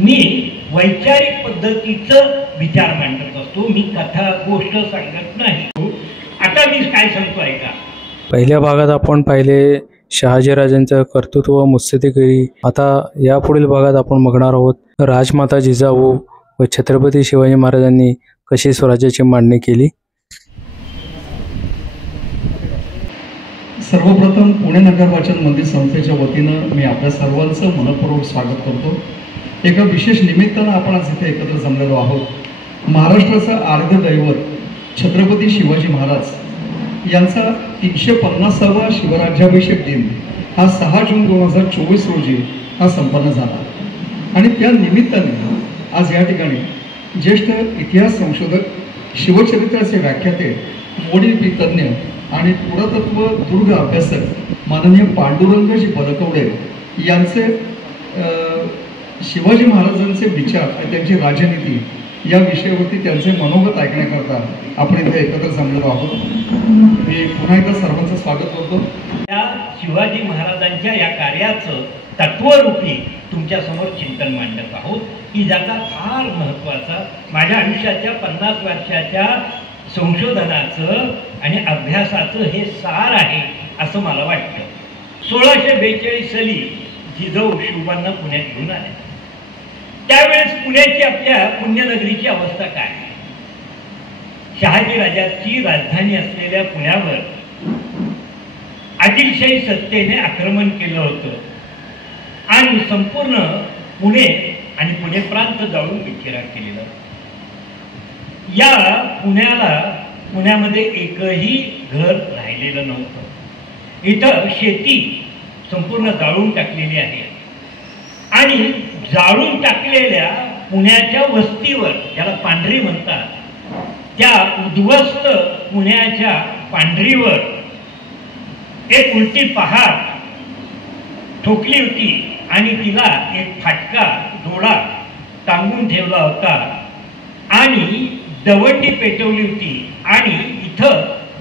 मी वैचारिक पद्धतीचं विचार मांडत असतो, मी कथा गोष्ट सांगत नाही। आता मी काय सांगतो ऐका। पहिल्या भागात आपण पाहिले शहाजीराजांचं कर्तृत्व व मुत्सद्देगिरी। आता यापुढील भागात आपण बघणार आहोत राजमाता जिजाऊ व छत्रपती शिवाजी महाराजांनी कशी स्वराज्याची मांडणी केली। सर्वप्रथम पुणे नगर वाचन मंदिर संस्थेच्या वतीनं मी आपल्या सर्वांचं मनपूर्वक स्वागत करतो। एका विशेष निमित्तानं आपण आज इथे एकत्र जमलेलो आहोत। महाराष्ट्राचं आराध्य दैवत छत्रपती शिवाजी महाराज यांचा 350वा शिवराज्याभिषेक दिन हा 6 जून 2024 रोजी हा संपन्न झाला आणि त्या निमित्ताने आज या ठिकाणी ज्येष्ठ इतिहास संशोधक, शिवचरित्राचे व्याख्याते, मोडी तज्ञ आणि पुरातत्व दुर्ग अभ्यासक माननीय पांडुरंगजी बलकवडे यांचे शिवाजी महाराजांचे विचार आणि त्यांची राजनीती या विषयावरती त्यांचे मनोगत ऐकण्याकरता आपण इथे एकत्र जमलेलो आहोत। मी पुन्हा एकदा सर्वांचं स्वागत करतो। या शिवाजी महाराजांच्या या कार्याचं तत्वरूपी तुमच्या समोर चिंतन मांडत आहोत की ज्याचा फार महत्त्वाचा माझ्या आयुष्याच्या 50 वर्षाच्या संशोधनाचं आणि अभ्यासाचं हे सार आहे असं मला वाटतं। 1642 साली जिजाऊ शिवबांना पुण्यात घेऊन आले। त्यावेळेस पुण्याची आपल्या पुण्यनगरीची अवस्था काय? शहाजीराजाची राजधानी असलेल्या पुण्यावर आदिलशाही सत्तेने आक्रमण केलं होतं आणि संपूर्ण पुणे आणि पुणे प्रांत जाळून विखेरा केलेला। या पुण्यामध्ये एकही घर राहिलेलं नव्हतं। इथं शेती संपूर्ण जाळून टाकलेली आहे आणि जाळून टाकलेल्या पुण्याच्या वस्तीवर, ज्याला पांढरी म्हणतात, त्या उद्ध्वस्त पुण्याच्या पांढरीवर एक उलटी पहार ठोकली होती आणि तिला एक फाटका दोडा टांगून ठेवला होता आणि दवंडी पेटवली होती आणि इथं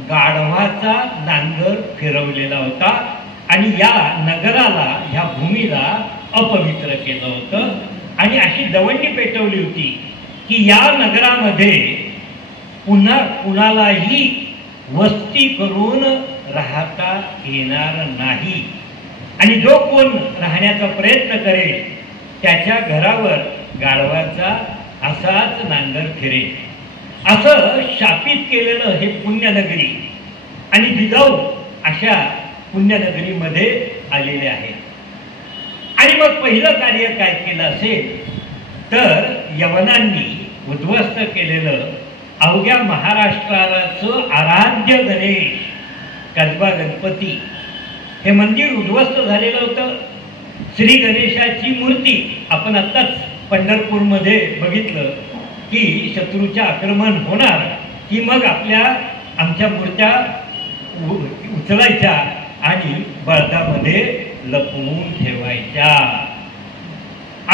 गाढवाचा नांगर फिरवलेला होता आणि या नगराला, ह्या भूमीला अपवित्र केलं होतं आणि अशी दवंडी पेटवली होती की या नगरामध्ये पुन्हा कुणालाही वस्ती करून राहता येणार नाही आणि जो कोण राहण्याचा प्रयत्न करेल त्याच्या घरावर गाढवाचा असाच नांगर फिरेल, असं शापित केलेलं हे पुण्यनगरी आणि जिजाऊ अशा पुण्यनगरीमध्ये आलेले आहेत। आणि मग पहिलं कार्य काय केलं असेल तर यवनांनी उद्ध्वस्त केलेलं अवघ्या महाराष्ट्राचं आराध्य गणेश, कसबा गणपती, हे मंदिर उद्ध्वस्त झालेलं होतं। श्री गणेशाची मूर्ती आपण आत्ताच पंढरपूरमध्ये बघितलं की शत्रूचे आक्रमण होणार की मग आमच्या मूर्त्या उचलायच्या आणि बळदामध्ये लपवून ठेवायच्या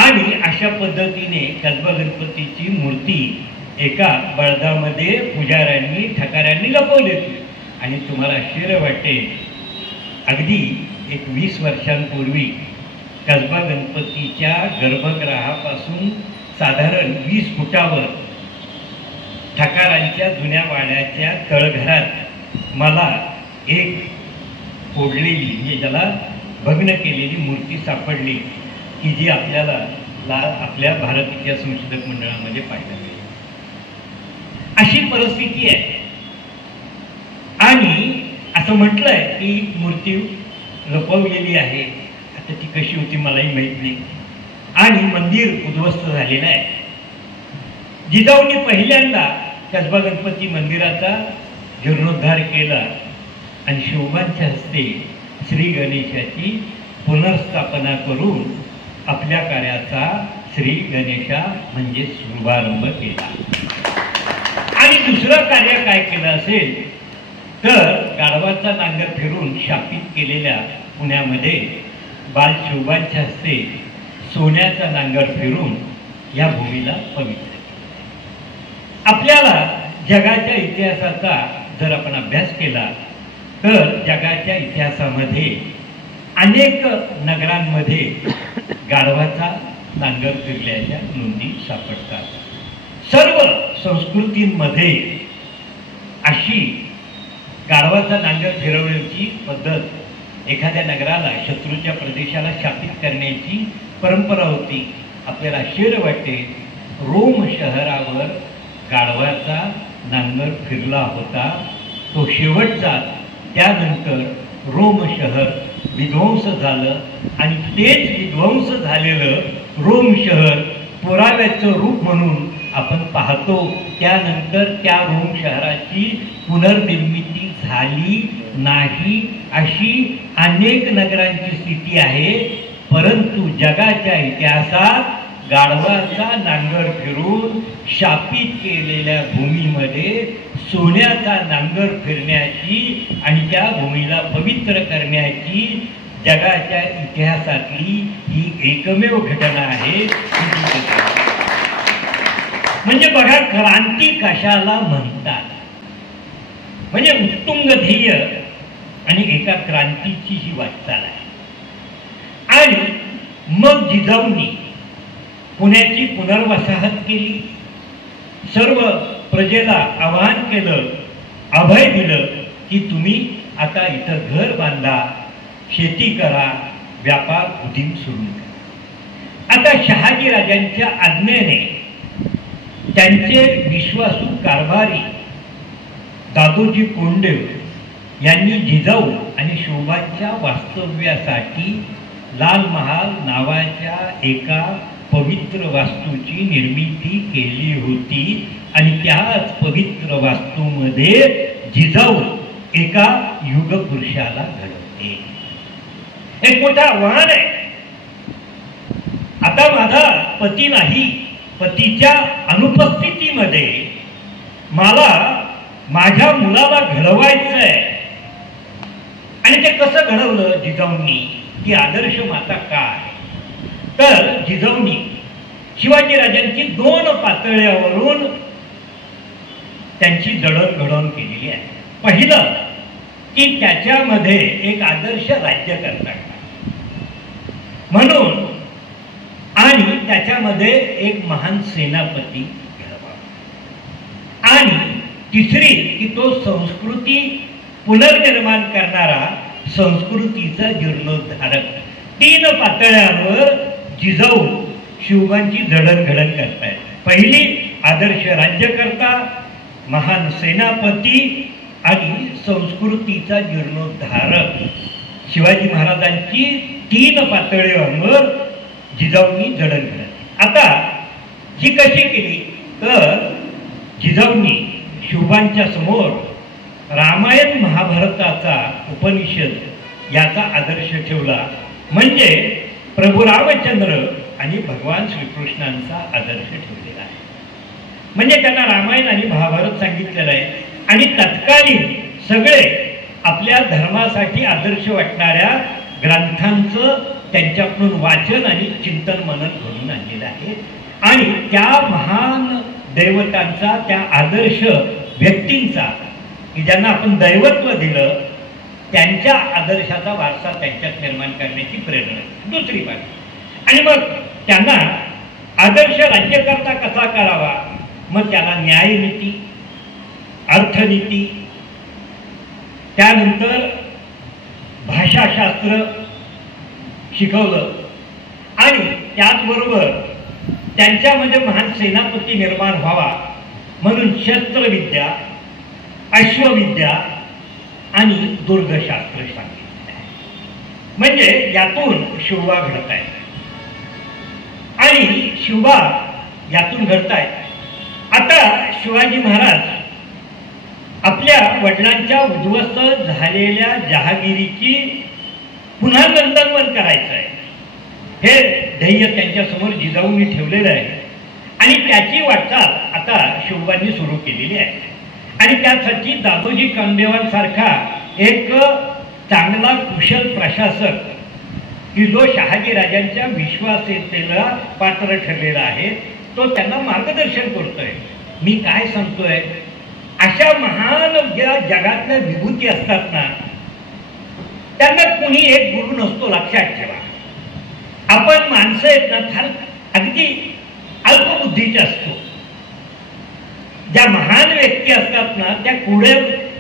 आणि अशा पद्धतीने कसबा गणपतीची मूर्ती एका बळदामध्ये पुजाऱ्यांनी, ठकाऱ्यांनी लपवली होती। आणि तुम्हाला आश्चर्य वाटेल, अगदी 20 वर्षांपूर्वी कसबा गणपतीच्या गर्भगृहापासून साधारण 20 फुटावर ठकारांच्या जुन्या वाड्याच्या तळघरात मला एक फोडलेली, म्हणजे ज्याला भग्न केलेली मूर्ती सापडली की जी आपल्याला आपल्या भारत इतिहास संशोधक मंडळामध्ये पाहायला मिळेल। अशी परिस्थिती आहे आणि असं म्हटलंय की मूर्ती लपवलेली आहे। आता ती कशी होती मलाही माहीत नाही आणि मंदिर उद्ध्वस्त झालेलं आहे। जिजाऊंनी पहिल्यांदा कसबा गणपती मंदिराचा जीर्णोद्धार केला आणि शिवबांच्या हस्ते श्री गणेशाची पुनर्स्थापना करून आपल्या कार्याचा श्री गणेशा म्हणजे शुभारंभ केला। आणि दुसरं कार्य काय केलं असेल तर गाढवाचा नांगर फिरून शापित केलेल्या पुण्यामध्ये बालशिवबांच्या हस्ते सोन्याचा नांगर फिरून या भूमीला पवित्र केलं। आपल्याला जगाच्या इतिहासाचा जर आपण अभ्यास केला तर जगाच्या इतिहासामध्ये अनेक नगरांमध्ये गाढवाचा नांगर फिरल्याच्या नोंदी सापडतात. सर्व संस्कृतींमध्ये अशी गाढवाचा नांगर फिरवण्याची पद्धत, एखाद्या नगराला शत्रूच्या प्रदेशाला शापित करण्याची परंपरा होती. आपल्याला आश्चर्य वाटते, रोम शहरावर गाढवाचा नांगर फिरला होता. तो शेवटचा. त्यानंतर रोम शहर विध्वंस झालं आणि तेच विध्वंस झालेलं रोम शहर पुराव्याचं रूप म्हणून आपण पाहतो. त्यानंतर त्या रोम शहराची पुनर्निर्मिती झाली नाही, अशी अनेक नगरांची स्थिती आहे. परंतु जगाच्या इतिहासात गाढवाचा नांगर फिरून शापित केलेल्या भूमीमध्ये सोन्याचा नांगर फिरण्याची आणि त्या भूमीला पवित्र करण्याची जगाच्या इतिहासातली ही एकमेव घटना आहे. म्हणजे बघा, क्रांती कशाला म्हणतात, म्हणजे उत्तुंग ध्येय आणि एका क्रांतीची ही वाटचाल आहे. आणि मग जिजाऊंनी पुण्याची पुनर्वसाहत केली. सर्व प्रजेला आवाहन केलं, अभय दिलं की तुम्ही आता इथं घर बांधा, शेती करा, व्यापार उदीम सुरू करा. आता शहाजीराजांच्या आज्ञेने त्यांचे विश्वासू कारभारी दादोजी कोंडदेव यांनी जिजाऊ आणि शोभाच्या वास्तव्यासाठी लाल महाल नावाच्या एका पवित्र वास्तूची निर्मिती केली होती. आणि त्याच पवित्र वास्तूमध्ये जिजाऊ एका युगपुरुषाला घडवते. एक मोठं आव्हान आहे. आता माझा पती नाही, पतीच्या अनुपस्थितीमध्ये मला माझ्या मुलाला घडवायचं आहे. आणि ते कसं घडवलं जिजाऊंनी, ती आदर्श माता काय? तर जिजाऊंनी शिवाजीराजांची 2 पातळ्यावरून त्यांची जडणघडण केलेली आहे. पहिलं की त्याच्यामध्ये एक आदर्श राज्यकर्ता म्हणून आणि त्याच्यामध्ये एक महान सेनापती घडवा. आणि तिसरी की तो संस्कृती पुनर्निर्माण करणारा, संस्कृतीचा जीर्णोद्धारक. 3 पातळ्यांवर जिजाऊ शिवबांची जडणघडण करतायत. पहिली आदर्श राज्यकर्ता, महान सेनापती आणि संस्कृतीचा जीर्णोद्धारक. शिवाजी महाराजांची 3 पातळीवर जिजाऊंनी जडणघडण. आता ही कशी केली तर जिजाऊंनी शिवबांच्या समोर रामायण महाभारताचा उपनिषद याचा आदर्श ठेवला. म्हणजे प्रभू रामचंद्र आणि भगवान श्रीकृष्णांचा आदर्श ठेवलेला आहे. म्हणजे त्यांना रामायण आणि महाभारत सांगितलेलं आहे. आणि तत्कालीन सगळे आपल्या धर्मासाठी आदर्श वाटणाऱ्या ग्रंथांचं त्यांच्याकडून वाचन आणि चिंतन मनन घडून आणलेलं आहे. आणि त्या महान दैवतांचा, त्या आदर्श व्यक्तींचा की ज्यांना आपण दैवत्व दिलं, त्यांच्या आदर्शाचा वारसा त्यांच्यात निर्माण करण्याची प्रेरणा. दुसरी बाजू. आणि मग त्यांना आदर्श राज्यकर्ता कसा करावा, मग त्याला न्यायनीती, अर्थनीती, त्यानंतर भाषाशास्त्र शिकवलं. आणि त्याचबरोबर त्यांच्यामध्ये महान सेनापती निर्माण व्हावा म्हणून शस्त्रविद्या, अश्वविद्या आणि दुर्गशास्त्र सांगितले. म्हणजे यातून शिवबा घडतायत आणि शिवबा यातून घडतायत. आता शिवाजी महाराज आपल्या वडिलांच्या उद्ध्वस्त झालेल्या जहागिरीची पुन्हा नंदनवन करायचं आहे, हे ध्येय त्यांच्यासमोर जिजाऊंनी ठेवलेलं आहे. आणि त्याची वाटचाल आता शिवबांनी सुरू केलेली आहे. आणि त्यासाठी दादोजी कोंडदेवांसारखा एक चांगला कुशल प्रशासक की जो शहाजीराजांच्या विश्वासाला पात्र ठरलेला आहे, तो त्यांना मार्गदर्शन करतोय. मी काय सांगतोय, अशा महान ज्या जगातल्या विभूती असतात ना, त्यांना कुणी एक गुरु नसतो, लक्षात ठेवा. आपण माणसं आहेत ना, फार अगदी अल्पबुद्धीचा असतो. ज्या महान व्यक्ती असतात ना त्या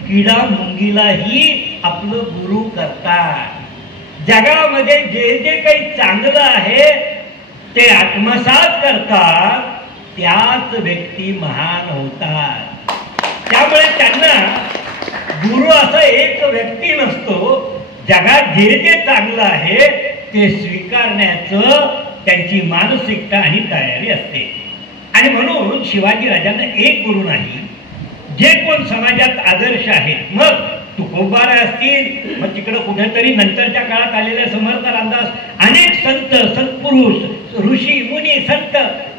किडा मुंगीलाही आपलं गुरु करतात. जगामध्ये जे जे काही चांगलं आहे ते आत्मसात करतात, त्याच व्यक्ती महान होतात. त्यामुळे त्यांना गुरु असा एक व्यक्ती नसतो. जगात जे जे चांगलं आहे ते स्वीकारण्याचं त्यांची मानसिकता आणि तयारी असते. आणि म्हणून शिवाजी राजांना एक गुरु नाही, जे कोण समाजात आदर्श आहेत, मग तुकोबाराय असतील, मग तिकडं कुठेतरी नंतरच्या काळात आलेले समर्थ रामदास, अनेक संत सत्पुरुष ऋषी मुनी संत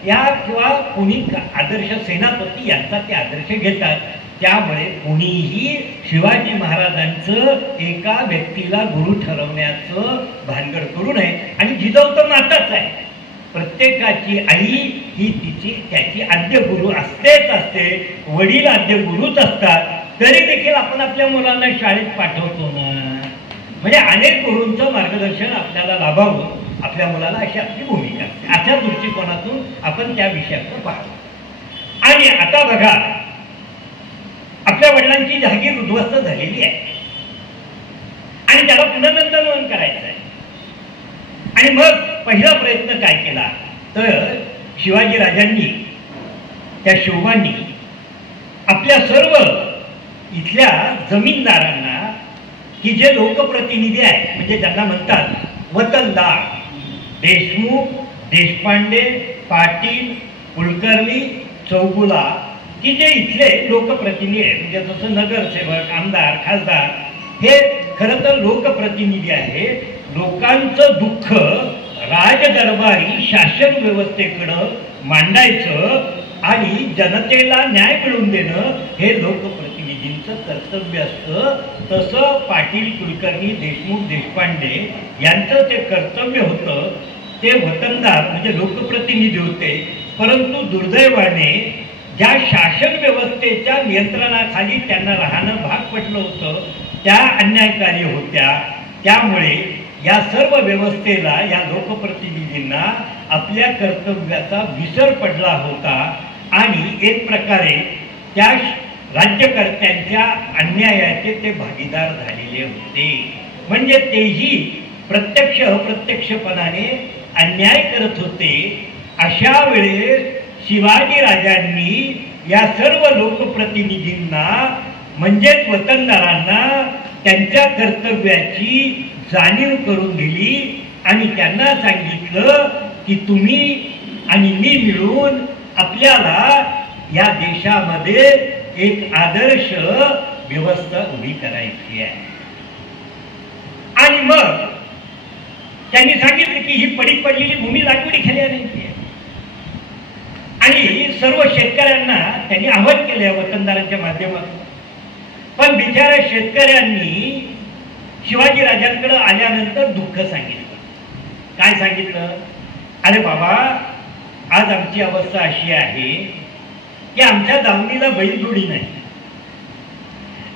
या किंवा कोणी आदर्श सेनापती यांचा ते आदर्श घेतात. त्यामुळे कोणीही शिवाजी महाराजांचं एका व्यक्तीला गुरु ठरवण्याचं भानगड करू नये. आणि जिजाऊ तर माताच आहे. प्रत्येकाची आई ही त्याची आद्य गुरु असतेच असते. वडील आद्य गुरुच असतात. तरी देखील आपण आपल्या मुलांना शाळेत पाठवतो ना, म्हणजे अनेक गुरूंचं मार्गदर्शन आपल्याला लाभावं आपल्या मुलाला, अशी आपली भूमिका असते. अशा दृष्टिकोनातून आपण त्या विषयाकडे पाहतो. आणि आता बघा, आपल्या वडिलांची जहागीर उद्ध्वस्त झालेली आहे आणि त्याला पुनर्नंदनवन करायचं आहे. आणि मग पहिला प्रयत्न काय केला तर शिवाजी राजांनी त्या शिवबांनी आपल्या सर्व इथल्या जमीनदारांना, की जे लोकप्रतिनिधी आहेत, म्हणजे ज्यांना म्हणतात वतनदार, देशमुख, देशपांडे, पाटील, कुलकर्णी, चौगुला, की जे इथले लोकप्रतिनिधी आहेत, म्हणजे जसं नगरसेवक, आमदार, खासदार, हे खरं तर लोकप्रतिनिधी आहे. लोकांचं दुःख राजदरबारी शासन व्यवस्थेकडं मांडायचं आणि जनतेला न्याय मिळवून देणं हे लोकप्रतिनिधींचं कर्तव्य असतं. तसं पाटील, कुलकर्णी, देशमुख, देशपांडे यांचं ते कर्तव्य होतं. ते वतनदार म्हणजे लोकप्रतिनिधी होते, परंतु दुर्दैवाने ज्या शासन व्यवस्थेच्या नियंत्रणाखाली त्यांना राहणं भाग पडलं होतं त्या अन्यायकारी होत्या. त्यामुळे या सर्व व्यवस्थेला, या लोकप्रतिनिधींना आपल्या कर्तव्याचा विसर पडला होता आणि एक प्रकारे त्या राज्यकर्त्यांच्या अन्यायाचे ते भागीदार झालेले होते. म्हणजे तेही प्रत्यक्ष अप्रत्यक्षपणाने अन्याय करत होते. अशा वेळेस शिवाजी राजांनी या सर्व लोकप्रतिनिधींना म्हणजेच वतनदारांना त्यांच्या कर्तव्याची जाणीव करून दिली आणि त्यांना सांगितलं की तुम्ही आणि मी मिळून आपल्याला या देशामध्ये एक आदर्श व्यवस्था उभी करायची आहे. आणि मग त्यांनी सांगितलं की ही पडीक पडलेली भूमी लागवडीखाली आणायची आहे. आणि सर्व शेतकऱ्यांना त्यांनी आवाहन केले वतनदारांच्या माध्यमातून. पण बिचाऱ्या शेतकऱ्यांनी शिवाजी राजांकडे आल्यानंतर दुःख सांगितलं. काय सांगितलं? अरे बाबा, आज आमची अवस्था अशी आहे की आमच्या दावणीला बैलजोडी नाही,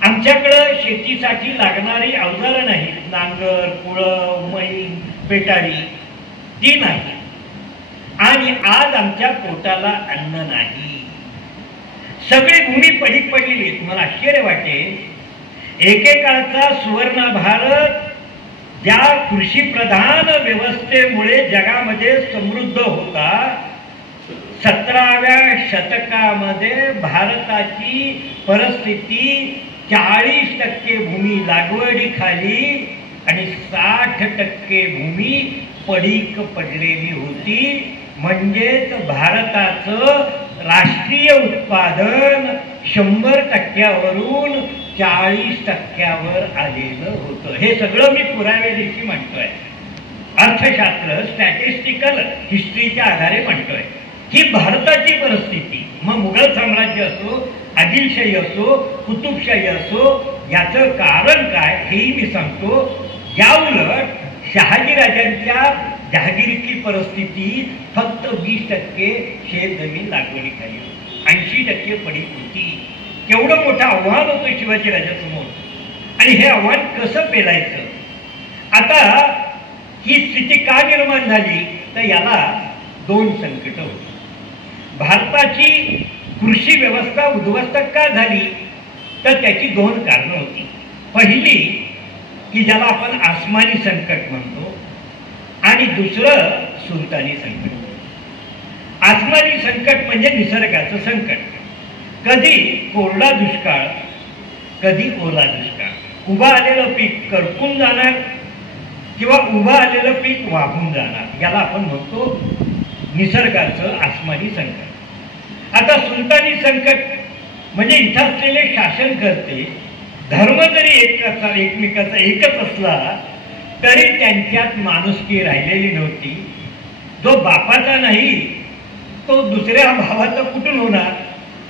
आमच्याकडं शेतीसाठी लागणारी अवजारं नाहीत, नांगर, कुळं, मैन, पेटाळी ती नाही, आणि आज आमच्या पोटाला अन्न नाही. सगळी भूमी पडीक पडलेली. तुम्हाला आश्चर्य वाटेल, एकेकाळचा सुवर्ण भारत ज्या कृषी प्रधान व्यवस्थेमुळे जगामध्ये समृद्ध होता, 17व्या शतकामध्ये भारताची परिस्थिती 40% भूमी लागवडीखाली आणि 60% भूमी पडीक पडलेली होती. म्हणजेच भारताचं राष्ट्रीय उत्पादन 100% 40% आलेलं होतं. हे सगळं मी पुराव्यादेखील म्हणतोय. अर्थशास्त्र, स्टॅटिस्टिकल हिस्ट्रीच्या आधारे म्हणतोय. ही भारताची परिस्थिती, मग मुघल साम्राज्य असो, आदिलशाही असो, कुतुबशाही असो, याचं कारण काय हेही मी सांगतो. या उलट शहाजीराजांच्या जहागिरीची परिस्थिती फक्त 20% शेतजमीन लागवडीखाली होती, 80% पडीक होती. केवढं मोठं आव्हान होतं शिवाजी राजासमोर, आणि हे आव्हान कसं पेलायचं? आता ही स्थिती का निर्माण झाली तर याला दोन संकट होती. भारताची कृषी व्यवस्था उद्ध्वस्त का झाली तर त्याची दोन कारणं होती. पहिली की ज्याला आपण आसमानी संकट म्हणतो आणि दुसरं सुलतानी संकट. आसमानी संकट म्हणजे निसर्गाचं संकट. कधी कोरडा दुष्काळ, कधी ओला दुष्काळ. उभं आलेलं पीक करपून जाणार किंवा उभं आलेलं पीक वाहून जाणार, याला आपण म्हणतो निसर्गाचं आसमानी संकट. आता सुलतानी संकट म्हणजे इथं असलेले शासनकर्ते धर्म जरी एकमेकाचा एकच असला तरी त्यांच्यात माणुसकी राहिलेली नव्हती. जो बापाचा नाही तो दुसऱ्या भावाचा कुठून होणार,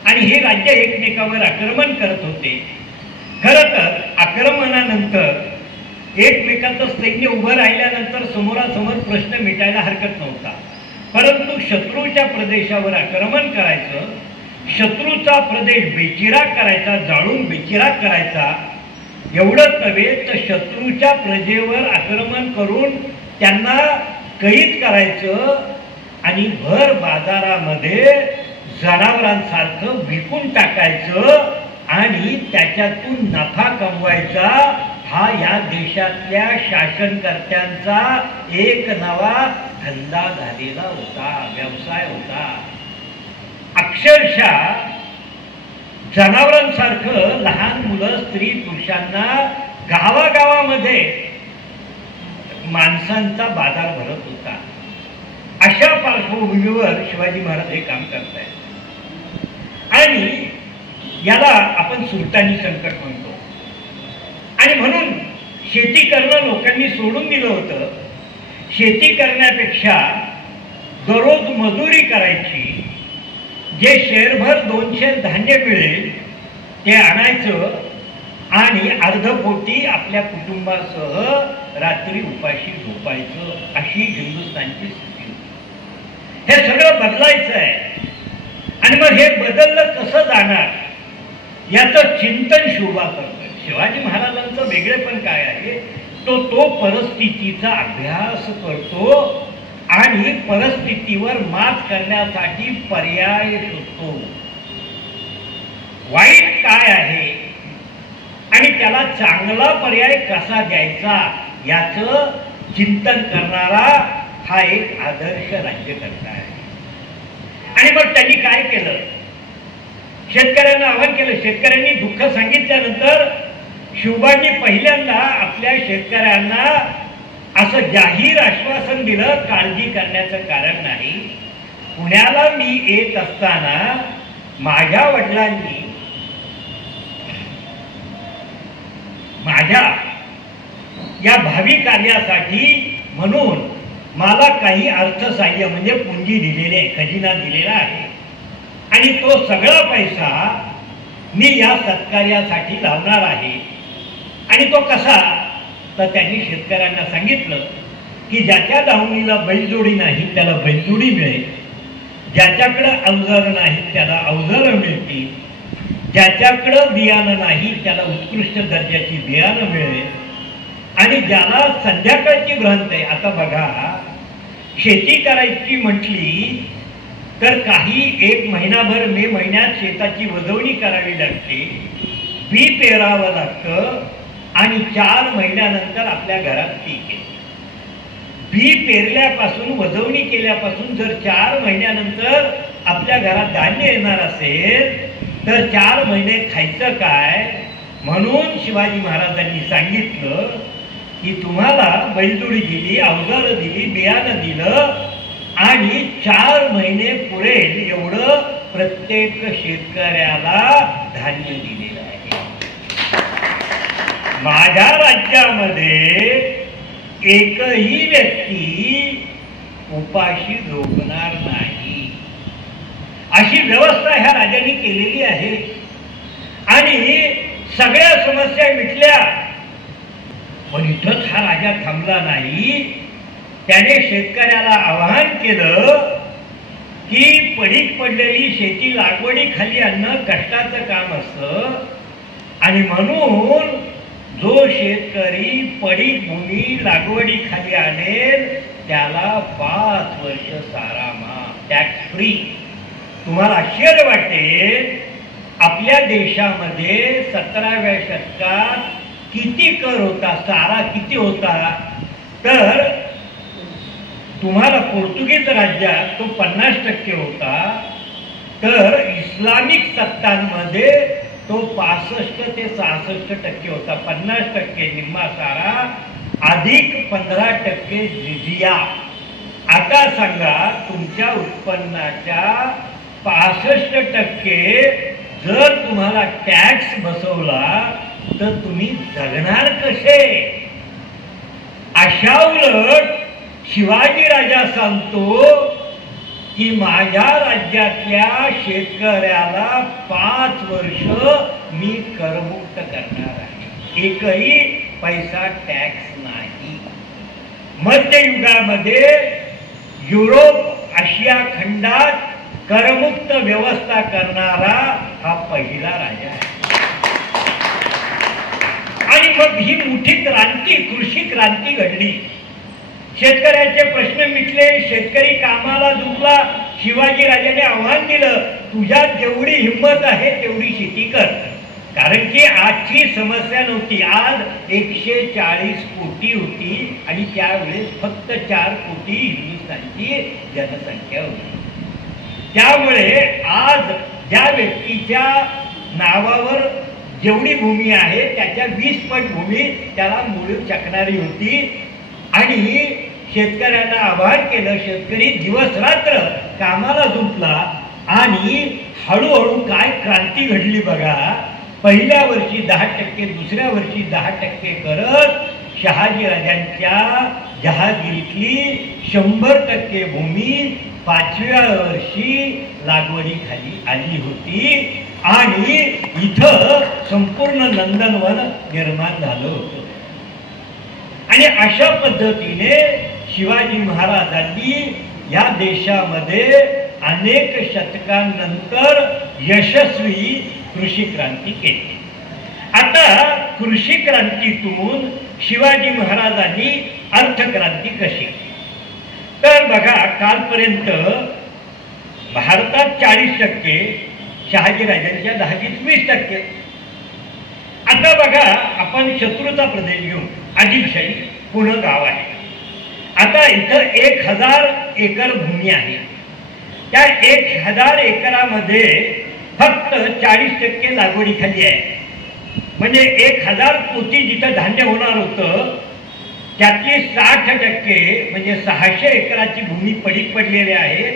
आणि हे राज्य एकमेकावर आक्रमण करत होते. खरं तर आक्रमणानंतर एकमेकाचं सैन्य उभं राहिल्यानंतर समोरासमोर प्रश्न मिटायला हरकत नव्हता, परंतु शत्रूच्या प्रदेशावर आक्रमण करायचं, शत्रूचा प्रदेश बेचिराग करायचा, जाळून बेचिराग करायचा. एवढंच नव्हे तर शत्रूच्या प्रजेवर आक्रमण करून त्यांना कैद करायचं आणि भर बाजारामध्ये जनावरांसारखं विकून टाकायचं आणि त्याच्यातून नफा कमवायचा. हा या देशातल्या शासनकर्त्यांचा एक नवा धंदा झालेला होता, व्यवसाय होता. अक्षरशः जनावरांसारखं लहान मुलं, स्त्री पुरुषांना गावागावामध्ये माणसांचा बाजार भरत होता. अशा पार्श्वभूमीवर शिवाजी महाराज हे काम करतायत आणि याला आपण सुलतानी संकट म्हणतो. आणि म्हणून शेती करणं लोकांनी सोडून दिलं होतं. शेती करण्यापेक्षा दररोज मजुरी करायची, जे शेरभर 200 धान्य मिळेल ते आणायचं आणि अर्धपोटी आपल्या कुटुंबासह रात्री उपाशी झोपायचं, अशी हिंदुस्थानची स्थिती होती. हे सगळं बदलायचं आहे. आणि मग हे बदललं कसं जाणार याचं चिंतन शोभा करतोय. शिवाजी महाराजांचं वेगळेपण काय आहे, तो परिस्थितीचा अभ्यास करतो आणि परिस्थितीवर मात करण्यासाठी पर्याय शोधतो. वाईट काय आहे आणि त्याला चांगला पर्याय कसा द्यायचा याचं चिंतन करणारा हा एक आदर्श राज्यकर्ता आहे. आणि मग त्यांनी काय केलं, शेतकऱ्यांना आवाहन केलं. शेतकऱ्यांनी दुःख सांगितल्यानंतर शिवबांनी पहिल्यांदा आपल्या शेतकऱ्यांना असं जाहीर आश्वासन दिलं, काळजी करण्याचं कारण नाही. पुण्याला मी येत असताना माझ्या वडिलांनी माझ्या या भावी कार्यासाठी म्हणून मला काही अर्थसहाय्य म्हणजे पुंजी दिलेले आहे, खजिना दिलेला आहे आणि तो सगळा पैसा मी या सत्कार्यासाठी लावणार आहे. आणि तो कसा, तर त्यांनी शेतकऱ्यांना सांगितलं की ज्याच्या दावणीला बैलजोडी नाही त्याला बैलजोडी मिळेल, ज्याच्याकडे अवजार नाही त्याला अवजारं मिळतील, ज्याच्याकडं बियाणं नाही त्याला उत्कृष्ट दर्जाची बियाणं मिळेल, आणि ज्याला संध्याकाळची भ्रांत आहे. आता बघा, शेती करायची म्हटली तर काही एक महिनाभर मे महिन्यात शेताची वजवणी करावी लागते, बी पेरावं लागतं आणि 4 महिन्यानंतर आपल्या घरात पीक येते. बी पेरल्यापासून वजवणी केल्यापासून जर 4 महिन्यानंतर आपल्या घरात धान्य येणार असेल तर 4 महिने खायचं काय. म्हणून शिवाजी महाराजांनी सांगितलं की तुम्हाला बैलजोडी दिली, अवजारं दिली, बियाणं दिलं आणि 4 महिने पुरेल एवढं प्रत्येक शेतकऱ्याला धान्य दिलेलं आहे. माझ्या राज्यामध्ये एकही व्यक्ती उपाशी झोपणार नाही, अशी व्यवस्था ह्या राजांनी केलेली आहे. आणि सगळ्या समस्या मिटल्या. पण इथंच हा राजा थांबला नाही. त्याने शेतकऱ्याला आवाहन केलं की पडीक पडलेली शेती लागवडीखाली आणणं कष्टाचं काम असतं आणि म्हणून जो शेतकरी पडीक भूमी लागवडीखाली आणेल त्याला 5 वर्ष सारा टॅक्स फ्री. तुम्हाला आश्चर्य वाटेल, आपल्या देशामध्ये 17व्या शतकात किती कर होता, सारा किती होता, तर तुम्हाला पोर्तुगीज राज्यात तो 50% होता, तर इस्लामिक सत्तांमध्ये तो 65 ते 66% होता. 50% निम्मा सारा अधिक 15% जिजिया. आता सांगा, तुमच्या उत्पन्नाच्या 65% जर तुम्हाला टॅक्स बसवला तर तुम्ही जगणार कसे? अशा उलट शिवाजी राजा सांगतो की माझ्या राज्यातल्या शेतकऱ्याला 5 वर्ष मी करमुक्त करणार आहे, एकही पैसा टॅक्स नाही. मध्ययुगामध्ये युरोप आशिया खंडात करमुक्त व्यवस्था करणारा हा पहिला राजा आहे. आणि मग ही मोठी क्रांती, कृषी क्रांती घडली. शेतकऱ्याचे प्रश्न मिटले, शेतकरी कामाला जुंपला. शिवाजी राजाने आव्हान दिलं, तुझ्यात जेवढी हिंमत आहे तेवढी शेती कर. कारण की आजची समस्या नव्हती. आज 140 कोटी होती आणि त्यावेळेस फक्त 4 कोटी हिंदुस्थानची जनसंख्या होती. त्यामुळे आज ज्या व्यक्तीच्या नावावर जेवढी भूमी आहे त्याच्या 20 पट भूमी त्याला मिळू शकणारी होती. आणि शेतकऱ्यांना आवाहन केलं. शेतकरी दिवस रात्र कामाला जुंपला आणि हळूहळू काय क्रांती घडली बघा. पहिल्या वर्षी 10%, दुसऱ्या वर्षी 10% करत शहाजी राजांच्या जहागिरीतली 100% भूमी 5व्या वर्षी लागवडीखाली आली होती. आणि इथं संपूर्ण नंदनवन निर्माण झालं होतं. आणि अशा पद्धतीने शिवाजी महाराजांनी या देशामध्ये अनेक शतकांनंतर यशस्वी कृषी क्रांती केली. आता कृषी क्रांतीतून शिवाजी महाराजांनी अर्थक्रांती कशी केली? तर बघा, कालपर्यंत भारतात 40%, शहाजी राजांच्या दहावीत 20%. आता बघा, आपण शत्रूचा प्रदेश घेऊ, आदिलशाही पुणे गाव आहे. आता इथं 1000 एकर भूमी आहे. त्या 1000 एकरामध्ये फक्त 40% लागवडीखाली आहे. म्हणजे 1000 पोती जिथं धान्य होणार होतं त्यातली 60% म्हणजे 600 एकराची भूमी पडीक पडलेली आहे.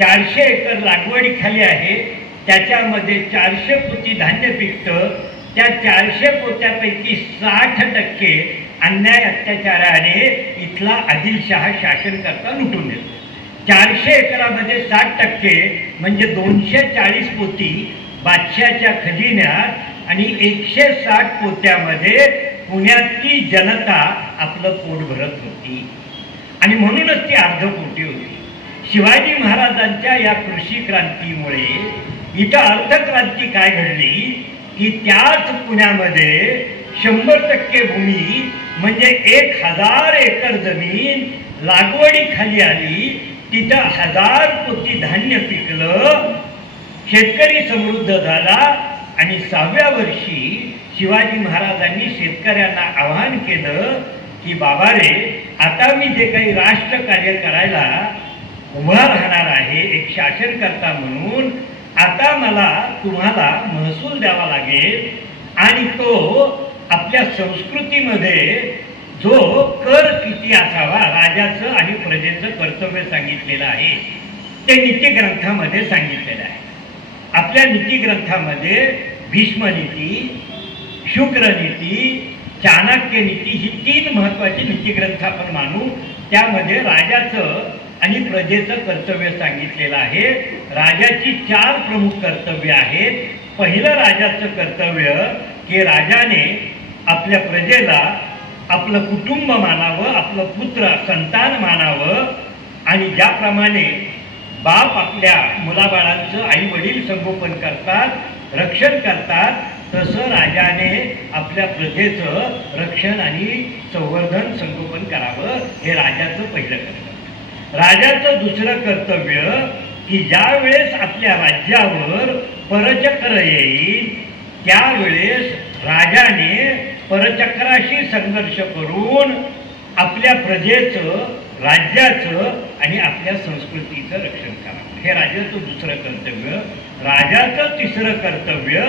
400 एकर लागवडीखाली आहे. त्याच्यामध्ये 400 पोती धान्य पिकतं. त्या 400 पोत्यापैकी 60% अन्याय अत्याचाराने इथला आदिलशाह शासनकर्ता लुटून देतो. 400 एकरामध्ये 60% म्हणजे 240 पोती बादशाच्या खजिन्यात आणि 160 पोत्यामध्ये पुण्यातली जनता आपलं पोट भरत होती. आणि म्हणूनच ती अर्धपोटी होती. शिवाजी महाराजांच्या या कृषी क्रांतीमुळे इथं अर्थक्रांती काय घडली की त्याच पुण्यामध्ये 100% भूमी म्हणजे 1000 एकर जमीन लागवडीखाली आली. तिथं 1000 पोती धान्य पिकलं. शेतकरी समृद्ध झाला. आणि 6व्या वर्षी शिवाजी महाराजांनी शेतकऱ्यांना आवाहन केलं की बाबा रे, आता मी जे काही राष्ट्र कार्य करायला उभा राहणार आहे एक शासनकर्ता म्हणून, आता मला तुम्हाला महसूल द्यावा लागेल. आणि तो आपल्या संस्कृतीमध्ये जो कर किती असावा, राजाचं आणि प्रजेचं कर्तव्य सांगितलेलं आहे. ते नीतिग्रंथामध्ये सांगितलेलं आहे. आपल्या नीतिग्रंथामध्ये भीष्मनीती, शुक्रनीती, चाणक्य नीती ही 3 महत्वाची नीतिग्रंथ आपण मानू. त्यामध्ये राजाचं आणि प्रजेचं कर्तव्य सांगितलेलं आहे. राजाची 4 प्रमुख कर्तव्य आहेत. पहिलं राजाचं कर्तव्य की राजाने आपल्या प्रजेला आपलं कुटुंब मानावं, आपलं पुत्र संतान मानावं. आणि ज्याप्रमाणे बाप आपल्या मुलाबाळांचं आई वडील संगोपन करतात, रक्षण करतात, तसं राजाने आपल्या प्रजेचं रक्षण आणि संवर्धन संगोपन करावं. हे राजाचं पहिलं कर्तव्य. राजाचं दुसरं कर्तव्य की ज्या वेळेस आपल्या राज्यावर परचक्र येईल त्यावेळेस राजाने परचक्राशी संघर्ष करून आपल्या प्रजेचं, राज्याचं आणि आपल्या संस्कृतीचं रक्षण करावं. हे राजाचं दुसरं कर्तव्य. राजाचं तिसरं कर्तव्य,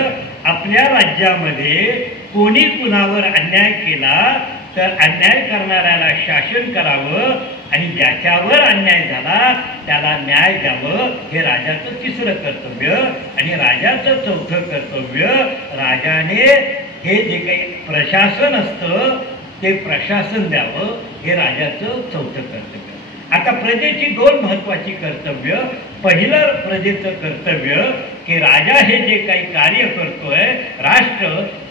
आपल्या राज्यामध्ये कोणी कुणावर अन्याय केला तर अन्याय करणाऱ्याला शासन करावं आणि ज्याच्यावर अन्याय झाला त्याला न्याय द्यावं. हे राजाचं तिसरं कर्तव्य. आणि राजाचं चौथं कर्तव्य, राजाने हे जे काही प्रशासन असतं ते प्रशासन द्यावं. हे राजाचं चौथं कर्तव्य. आता प्रजेची दोन महत्वाची कर्तव्य. पहिलं प्रजेचं कर्तव्य की राजा हे जे काही कार्य करतोय राष्ट्र,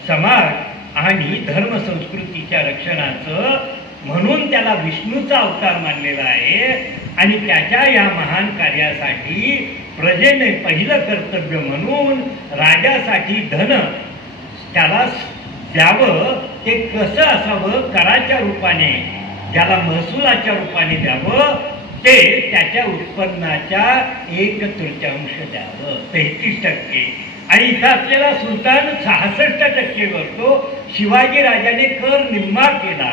समाज आणि धर्म संस्कृतीच्या रक्षणाचं, म्हणून त्याला विष्णूचा अवतार मानलेला आहे. आणि त्याच्या या महान कार्यासाठी प्रजेने पहिलं कर्तव्य म्हणून राजासाठी धन त्याला द्यावं. ते कसं असावं? कराच्या रूपाने, ज्याला महसुलाच्या रूपाने द्यावं. ते त्याच्या उत्पन्नाच्या 1/3 द्यावं, 33%. आणि इथं असलेला सुलतान 66% करतो. शिवाजी राजाने कर निम्मा केला.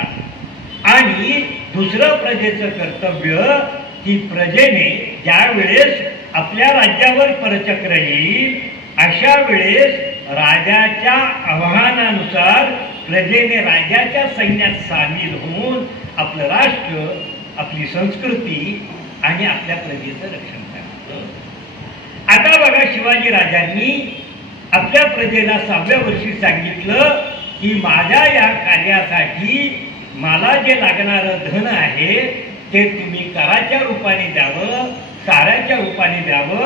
आणि दुसरं प्रजेचं कर्तव्य की प्रजेने ज्या वेळेस आपल्या राज्यावर परचक्र येईल अशा वेळेस राजाच्या आव्हानानुसार प्रजेने राजाच्या सैन्यात सामील होऊन आपलं राष्ट्र, आपली संस्कृती आणि आपल्या प्रजेचं रक्षण करावं. आता बघा, शिवाजी राजांनी आपल्या प्रजेला 6व्या वर्षी सांगितलं की माझ्या या कार्यासाठी मला जे लागणारं धन आहे ते तुम्ही कराच्या रूपाने द्यावं, साऱ्याच्या रूपाने द्यावं.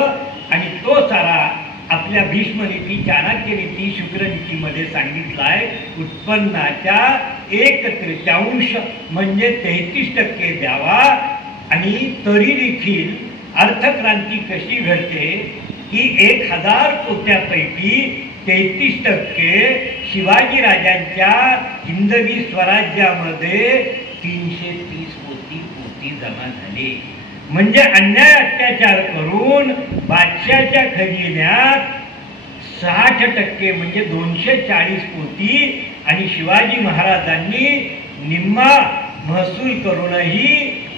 आणि तो सारा आपल्या भीष्मनीती, चाणक्यनीती, शुक्रनीतीमध्ये सांगितलाय उत्पन्नाच्या 1/3 म्हणजे 33% द्यावा. आणि तरी देखील अर्थक्रांती कशी घडते की 1000 कोट्यापैकी 33% शिवाजी राजांच्या हिंदवी स्वराज्यामध्ये 330 कोटी जमा झाले. म्हणजे अन्याय अत्याचार करून बादशाच्या खजिन्यात 60% म्हणजे 240 कोटी आणि शिवाजी महाराजांनी निम्मा महसूल करूनही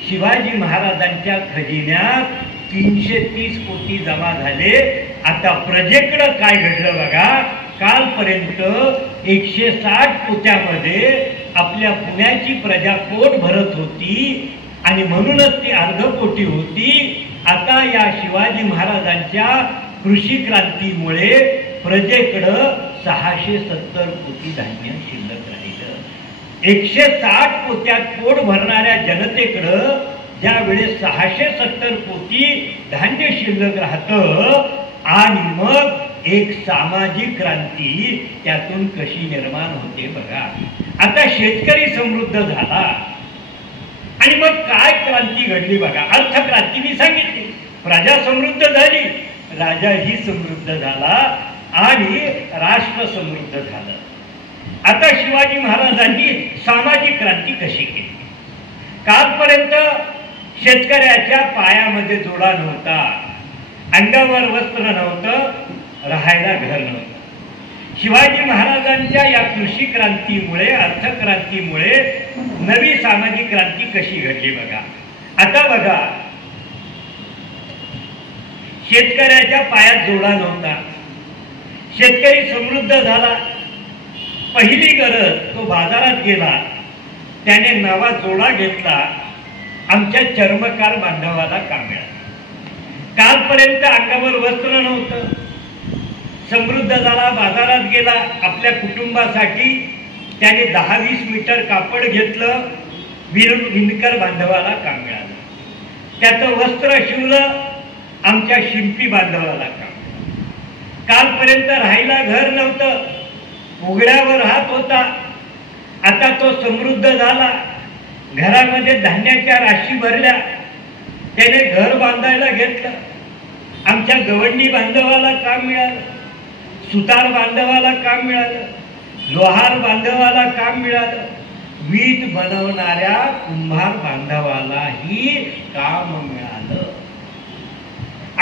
शिवाजी महाराजांच्या खजिन्यात 330 कोटी जमा झाले. आता प्रजेकडं काय घडलं बघा. कालपर्यंत 160 कोट्यामध्ये आपल्या पुण्याची प्रजा पोट भरत होती आणि म्हणूनच ती अर्धपोटी होती. आता या शिवाजी महाराजांच्या कृषी क्रांतीमुळे प्रजेकडं 670 कोटी धान्य शिल्लक राहिलं. 160 कोट्यात पोट भरणाऱ्या जनतेकडं ज्या वेळेस 670 कोटी धान्य शिल्लक राहतं आणि मग एक सामाजिक क्रांती त्यातून कशी निर्माण होते बघा. आता शेतकरी समृद्ध झाला आणि मग काय क्रांती घडली बघा. अर्थक्रांती मी सांगितली. प्रजा समृद्ध झाली, राजाही समृद्ध झाला आणि राष्ट्र समृद्ध झालं. आता शिवाजी महाराजांनी सामाजिक क्रांती कशी केली. कालपर्यंत शेतकऱ्याच्या पायामध्ये जोडा नव्हता, अंगावर वस्त्र नव्हतं, राहायला घर नव्हतं. शिवाजी महाराजांच्या या कृषी क्रांतीमुळे, अर्थक्रांतीमुळे नवी सामाजिक क्रांती कशी घडली बघा. आता बघा, शेतकऱ्याच्या पायात जोडा नव्हता, शेतकरी समृद्ध झाला. पहिली गरज, तो बाजारात गेला, त्याने नवा जोडा घेतला. आमच्या चर्मकार बांधवाला काम मिळालं. कालपर्यंत अंगावर वस्त्र नव्हतं, समृद्ध झाला, बाजारात गेला, आपल्या कुटुंबासाठी त्याने 10-20 मीटर कापड घेतलं. विणकर बांधवाला काम मिळालं. त्याचं वस्त्र शिवलं, आमच्या शिंपी बांधवाला काम. कालपर्यंत राहायला घर नव्हतं, उघड्यावर राहत होता. आता तो समृद्ध झाला, घरामध्ये धान्याच्या राशी भरल्या, त्याने घर बांधायला घेतलं. आमच्या गवंडी बांधवाला काम मिळालं, सुतार बांधवाला काम मिळालं, लोहार बांधवाला काम मिळालं, वीट बनवणाऱ्या कुंभार बांधवालाही काम मिळालं.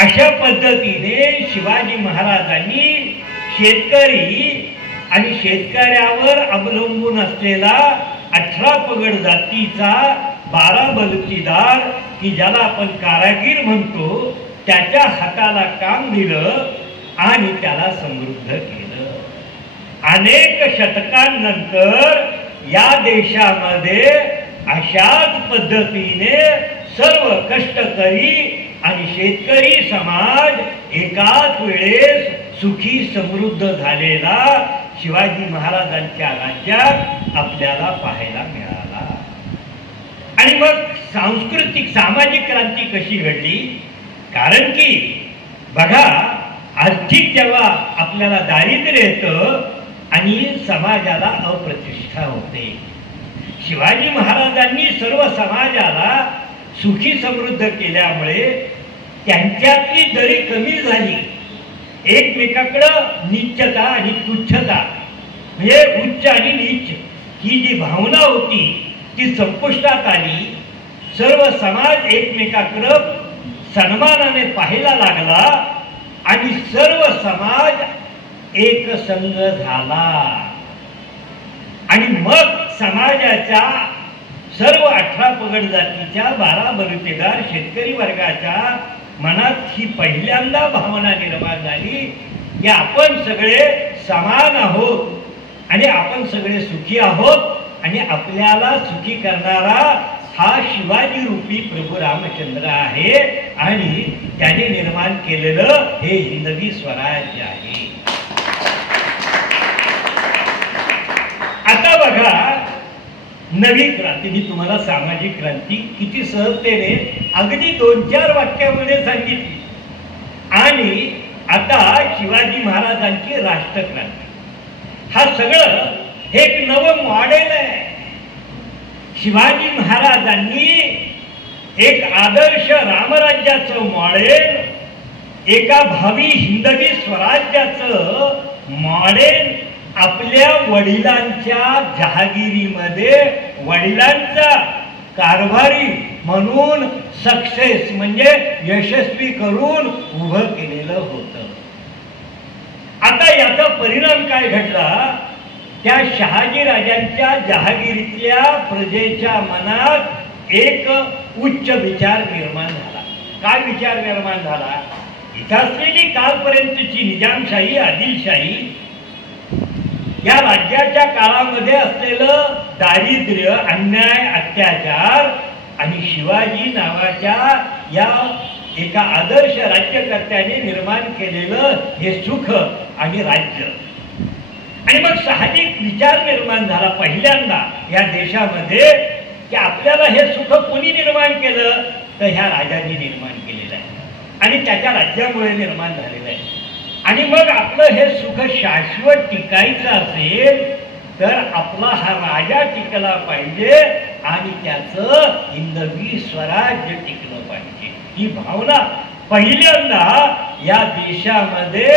अशा पद्धतीने शिवाजी महाराजांनी शेतकरी आणि शेतकऱ्यावर अवलंबून असलेला 18 पगड जातीचा 12 बलुतेदार की ज्याला आपण कारागीर म्हणतो त्याच्या हाताला काम दिलं आणि त्याला समृद्ध केलं. अनेक शतकांनंतर या देशामध्ये अशाच पद्धतीने सर्व कष्टकरी आणि शेतकरी समाज एकाच वेळेस सुखी समृद्ध झालेला शिवाजी महाराजांच्या राज्यात आपल्याला पाहायला मिळाला. आणि मग सांस्कृतिक सामाजिक क्रांती कशी घडली? कारण की बघा, आर्थिक जेव्हा आपल्याला दारिद्र्य येतं आणि समाजाला अप्रतिष्ठा होते, शिवाजी महाराजांनी सर्व समाजाला सुखी समृद्ध केल्यामुळे त्यांच्यातली दरी कमी झाली. एकमेकाकडं नीचता आणि तुच्छता म्हणजे उच्च आणि नीच ही जी भावना होती ती संपुष्टात आली. सर्व समाज एकमेकाकडं सन्मानाने पाहायला लागला आणि सर्व समाज एकसंग झाला. आणि मग समाजाच्या सर्व 18 पगड जातीच्या 12 बलुतेदार शेतकरी वर्गाच्या मनात ही पहिल्यांदा भावना निर्माण झाली की आपण सगळे समान आहोत आणि आपण सगळे सुखी आहोत आणि आपल्याला सुखी करणारा हा शिवाजी रूपी प्रभू रामचंद्र आहे आणि त्याने निर्माण केलेलं हे हिंदवी स्वराज्य आहे. आता बघा, नवी क्रांती, मी तुम्हाला सामाजिक क्रांती किती सहजतेने अगदी 2-4 वाक्यामध्ये सांगितली. आणि आता शिवाजी महाराजांची राष्ट्रक्रांती, हा सगळं हे एक नवं मॉडेल आहे. शिवाजी महाराजांनी एक आदर्श रामराज्याचं मॉडेल, एका भावी हिंदवी स्वराज्याचं मॉडेल आपल्या वडिलांच्या जहागिरीमध्ये वडिलांचा कारभारी म्हणून सक्सेस म्हणजे यशस्वी करून उभं केलेलं होतं. आता याचा परिणाम काय घडला? त्या शहाजी राजांच्या जहागिरीतल्या प्रजेच्या मनात एक उच्च विचार निर्माण झाला. काय विचार निर्माण झाला? इथं असलेली कालपर्यंतची निजामशाही, आदिलशाही, या राज्याच्या काळामध्ये असलेलं दारिद्र्य, अन्याय, अत्याचार आणि शिवाजी नावाच्या या एका आदर्श राज्यकर्त्याने निर्माण केलेलं हे सुख आणि राज्य. आणि मग साहजिक विचार निर्माण झाला पहिल्यांदा या देशामध्ये की आपल्याला हे सुख कोणी निर्माण केलं? तर ह्या राजांनी निर्माण केलेलं आहे आणि त्याच्या राज्यामुळे निर्माण झालेलं आहे. आणि मग आपलं हे सुख शाश्वत टिकायचं असेल तर आपला हा राजा टिकला पाहिजे आणि त्याचं हिंदवी स्वराज्य टिकलं पाहिजे. ही भावना पहिल्यांदा या देशामध्ये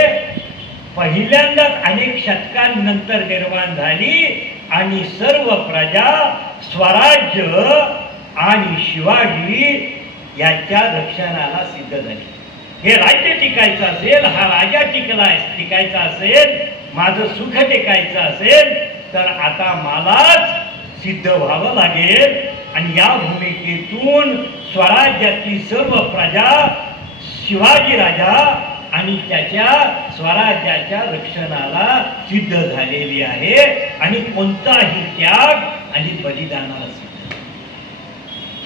पहिल्यांदाच अनेक शतकांनंतर निर्माण झाली आणि सर्व प्रजा स्वराज्य आणि शिवाजी याच्या रक्षणाला सिद्ध झाली. हे राज्य टिकायचं असेल, हा राजा टिकायचा असेल, माझं सुख टिकायचं असेल तर आता मलाच सिद्ध व्हावं लागेल. आणि या भूमिकेतून स्वराज्याची सर्व प्रजा शिवाजी राजा आणि त्याच्या स्वराज्याच्या रक्षणाला सिद्ध झालेली आहे आणि कोणताही त्याग आणि बलिदानाला सिद्ध.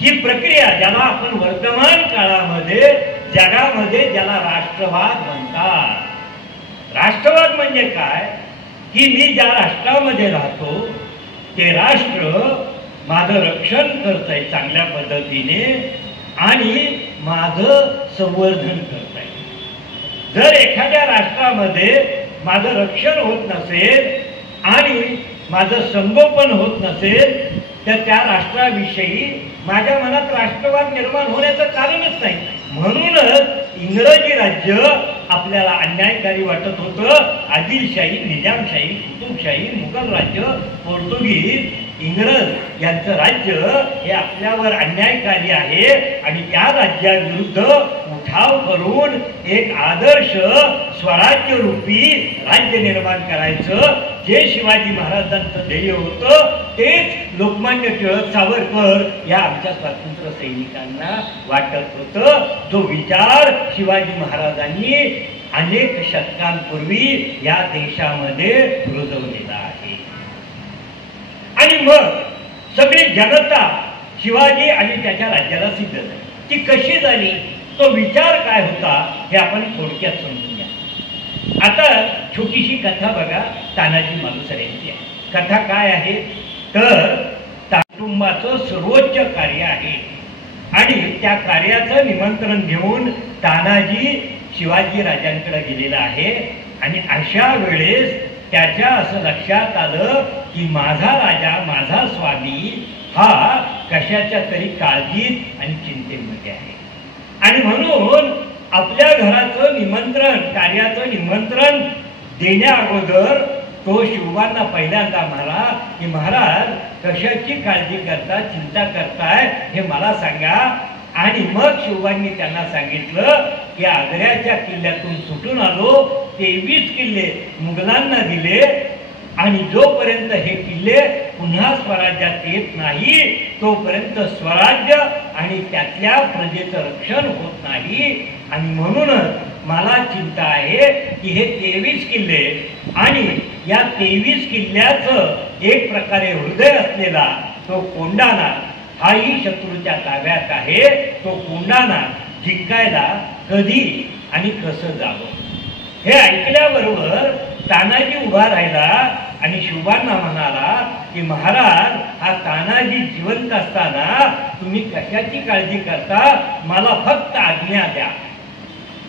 ही प्रक्रिया ज्याला आपण वर्तमान काळामध्ये जगामध्ये ज्याला राष्ट्रवाद म्हणतात. राष्ट्रवाद म्हणजे काय? की मी ज्या राष्ट्रामध्ये राहतो ते राष्ट्र माझं रक्षण करतंय चांगल्या पद्धतीने आणि माझं संवर्धन करतंय. जर एखाद्या राष्ट्रामध्ये माझं रक्षण होत नसेल आणि माझं संगोपन होत नसेल तर त्या राष्ट्राविषयी माझ्या मनात राष्ट्रवाद निर्माण होण्याचं कारणच नाही. म्हणूनच इंग्रजी राज्य आपल्याला अन्यायकारी वाटत होतं. आदिलशाही, निजामशाही, कुतुबशाही, मुघल राज्य, पोर्तुगीज, इंग्रज यांचं राज्य हे आपल्यावर अन्यायकारी आहे आणि त्या राज्याविरुद्ध उठाव करून एक आदर्श स्वराज्य रूपी राज्य निर्माण करायचं, जे शिवाजी महाराजांचं ध्येय होतं तेच लोकमान्य टिळक सावरकर या आमच्या स्वातंत्र्य सैनिकांना वाटत होतं. जो विचार शिवाजी महाराजांनी अनेक शतकांपूर्वी या देशामध्ये रुजवलेला आहे. आणि मग सगळी जनता शिवाजी आणि त्याच्या राज्याला सिद्ध झाली. ती कशी झाली, तो विचार काय होता, हे आपण थोडक्यात समजून घ्या. आता छोटीशी कथा बघा, तानाजी मालुसरे यांची आहे. कथा काय आहे तर कुटुंबाचं सर्वोच्च कार्य आहे आणि त्या कार्याचं निमंत्रण घेऊन तानाजी शिवाजी राजांकडे गेलेला आहे. आणि अशा वेळेस त्याच्या असं लक्षात आलं की माझा राजा, माझा स्वामी हा कशाच्या तरी काळजीत आणि चिंतेमध्ये आहे. आणि म्हणून आपल्या घराचं निमंत्रण, कार्याचं निमंत्रण देण्या अगोदर तो शिवबांना पहिल्यांदा म्हणाला की महाराज कशाची काळजी करता, चिंता करताय हे मला सांगा. आणि मग शिवबांनी त्यांना सांगितलं की आग्र्याच्या किल्ल्यातून सुटून आलो, 23 किल्ले मुघलांना दिले आणि जोपर्यंत हे किल्ले पुन्हा स्वराज्यात येत नाही तोपर्यंत स्वराज्य आणि त्यातल्या प्रजेचं रक्षण होत नाही. आणि म्हणूनच मला चिंता आहे की हे 23 किल्ले आणि या 23 किल्ल्याचं एक प्रकारे हृदय असलेला तो कोंढाणा हाही शत्रूच्या ताब्यात आहे. तो कोंढाणा जिंकायला कधी आणि कसं जावं. हे ऐकल्याबरोबर तानाजी उभा राहिला आणि शिवबांना म्हणाला की महाराज हा तानाजी जिवंत असताना तुम्ही कशाची काळजी करता, मला फक्त आज्ञा द्या.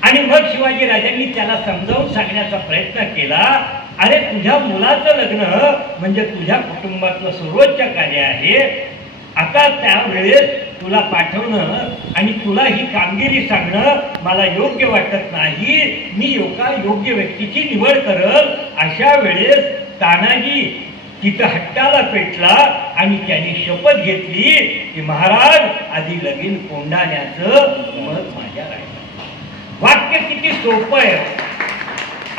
आणि मग शिवाजी राजांनी त्याला समजावून सांगण्याचा प्रयत्न केला, अरे तुझ्या मुलाचं लग्न म्हणजे तुझ्या कुटुंबातलं सर्वोच्च कार्य आहे. आता त्यावेळेस तुला पाठवणं आणि तुला ही कामगिरी सांगणं मला योग्य वाटत नाही. मी योग्य व्यक्तीची निवड करल. अशा वेळेस तानाजी तिथं हट्टाला पेटला आणि त्यांनी शपथ घेतली की महाराज आधी लगीन कोंढाण्याचं मत माझ्या राहिलं. वाक्य किती सोपं आहे,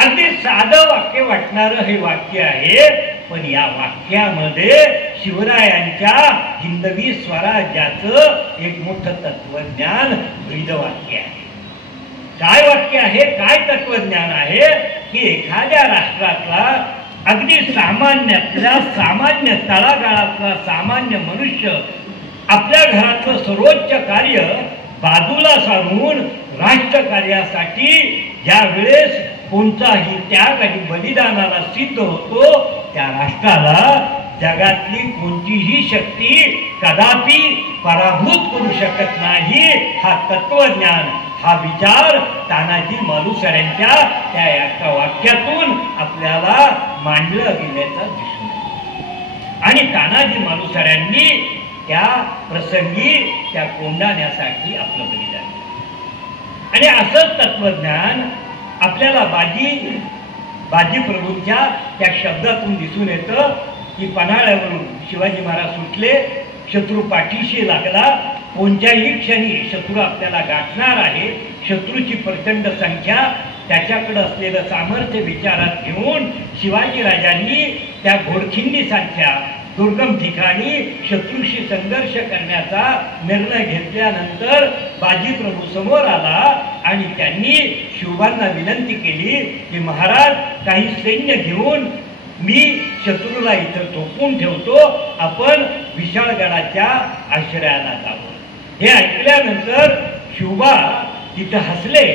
अगदी साधं वाक्य वाटणारं हे वाक्य आहे. पण या वाक्यामध्ये शिवरायांच्या हिंदवी स्वराज्याचं एक मोठं तत्वज्ञान ब्रीद वाक्य आहे. काय वाक्य आहे, काय तत्वज्ञान आहे की एखाद्या राष्ट्रातला अगदी सामान्यातल्या सामान्य तळागाळातला सामान्य मनुष्य आपल्या घरातलं सर्वोच्च कार्य बाजूला सारून राष्ट्रकार्यासाठी ज्या वेळेस कोणताही त्याग आणि बलिदानाला सिद्ध होतो त्या राष्ट्राला जगातली कोणतीही शक्ती कदापि पराभूत करू शकत नाही. हा तत्वज्ञान, हा विचार तानाजी मालुसऱ्यांच्या त्या एका वाक्यातून आपल्याला मांडला गेल्याचा दिसून येतो. आणि तानाजी मालुसऱ्यांनी त्या प्रसंगी त्या कोंढाण्यासाठी आपलं बलिदान दिलं. आणि असंच तत्वज्ञान आपल्याला बाजी प्रभूंच्या त्या शब्दातून दिसून येतं की पन्हाळ्यावरून शिवाजी महाराज सुटले, शत्रू पाठीशी लागला, कोणत्याही क्षणी शत्रू आपल्याला गाठणार आहे. शत्रूची प्रचंड संख्या, त्याच्याकडे असलेलं सामर्थ्य विचारात घेऊन शिवाजी राजांनी त्या घोडखिंडीसारख्या दुर्गम ठिकाणी शत्रूशी संघर्ष करण्याचा निर्णय घेतल्यानंतर बाजी प्रभू समोर आला आणि त्यांनी शिवबांना विनंती केली की महाराज काही सैन्य घेऊन मी शत्रूला इथं थोपून ठेवतो, आपण विशाळगडाच्या आश्रयाला जावं. हे ऐकल्यानंतर शिवबा तिथं हसले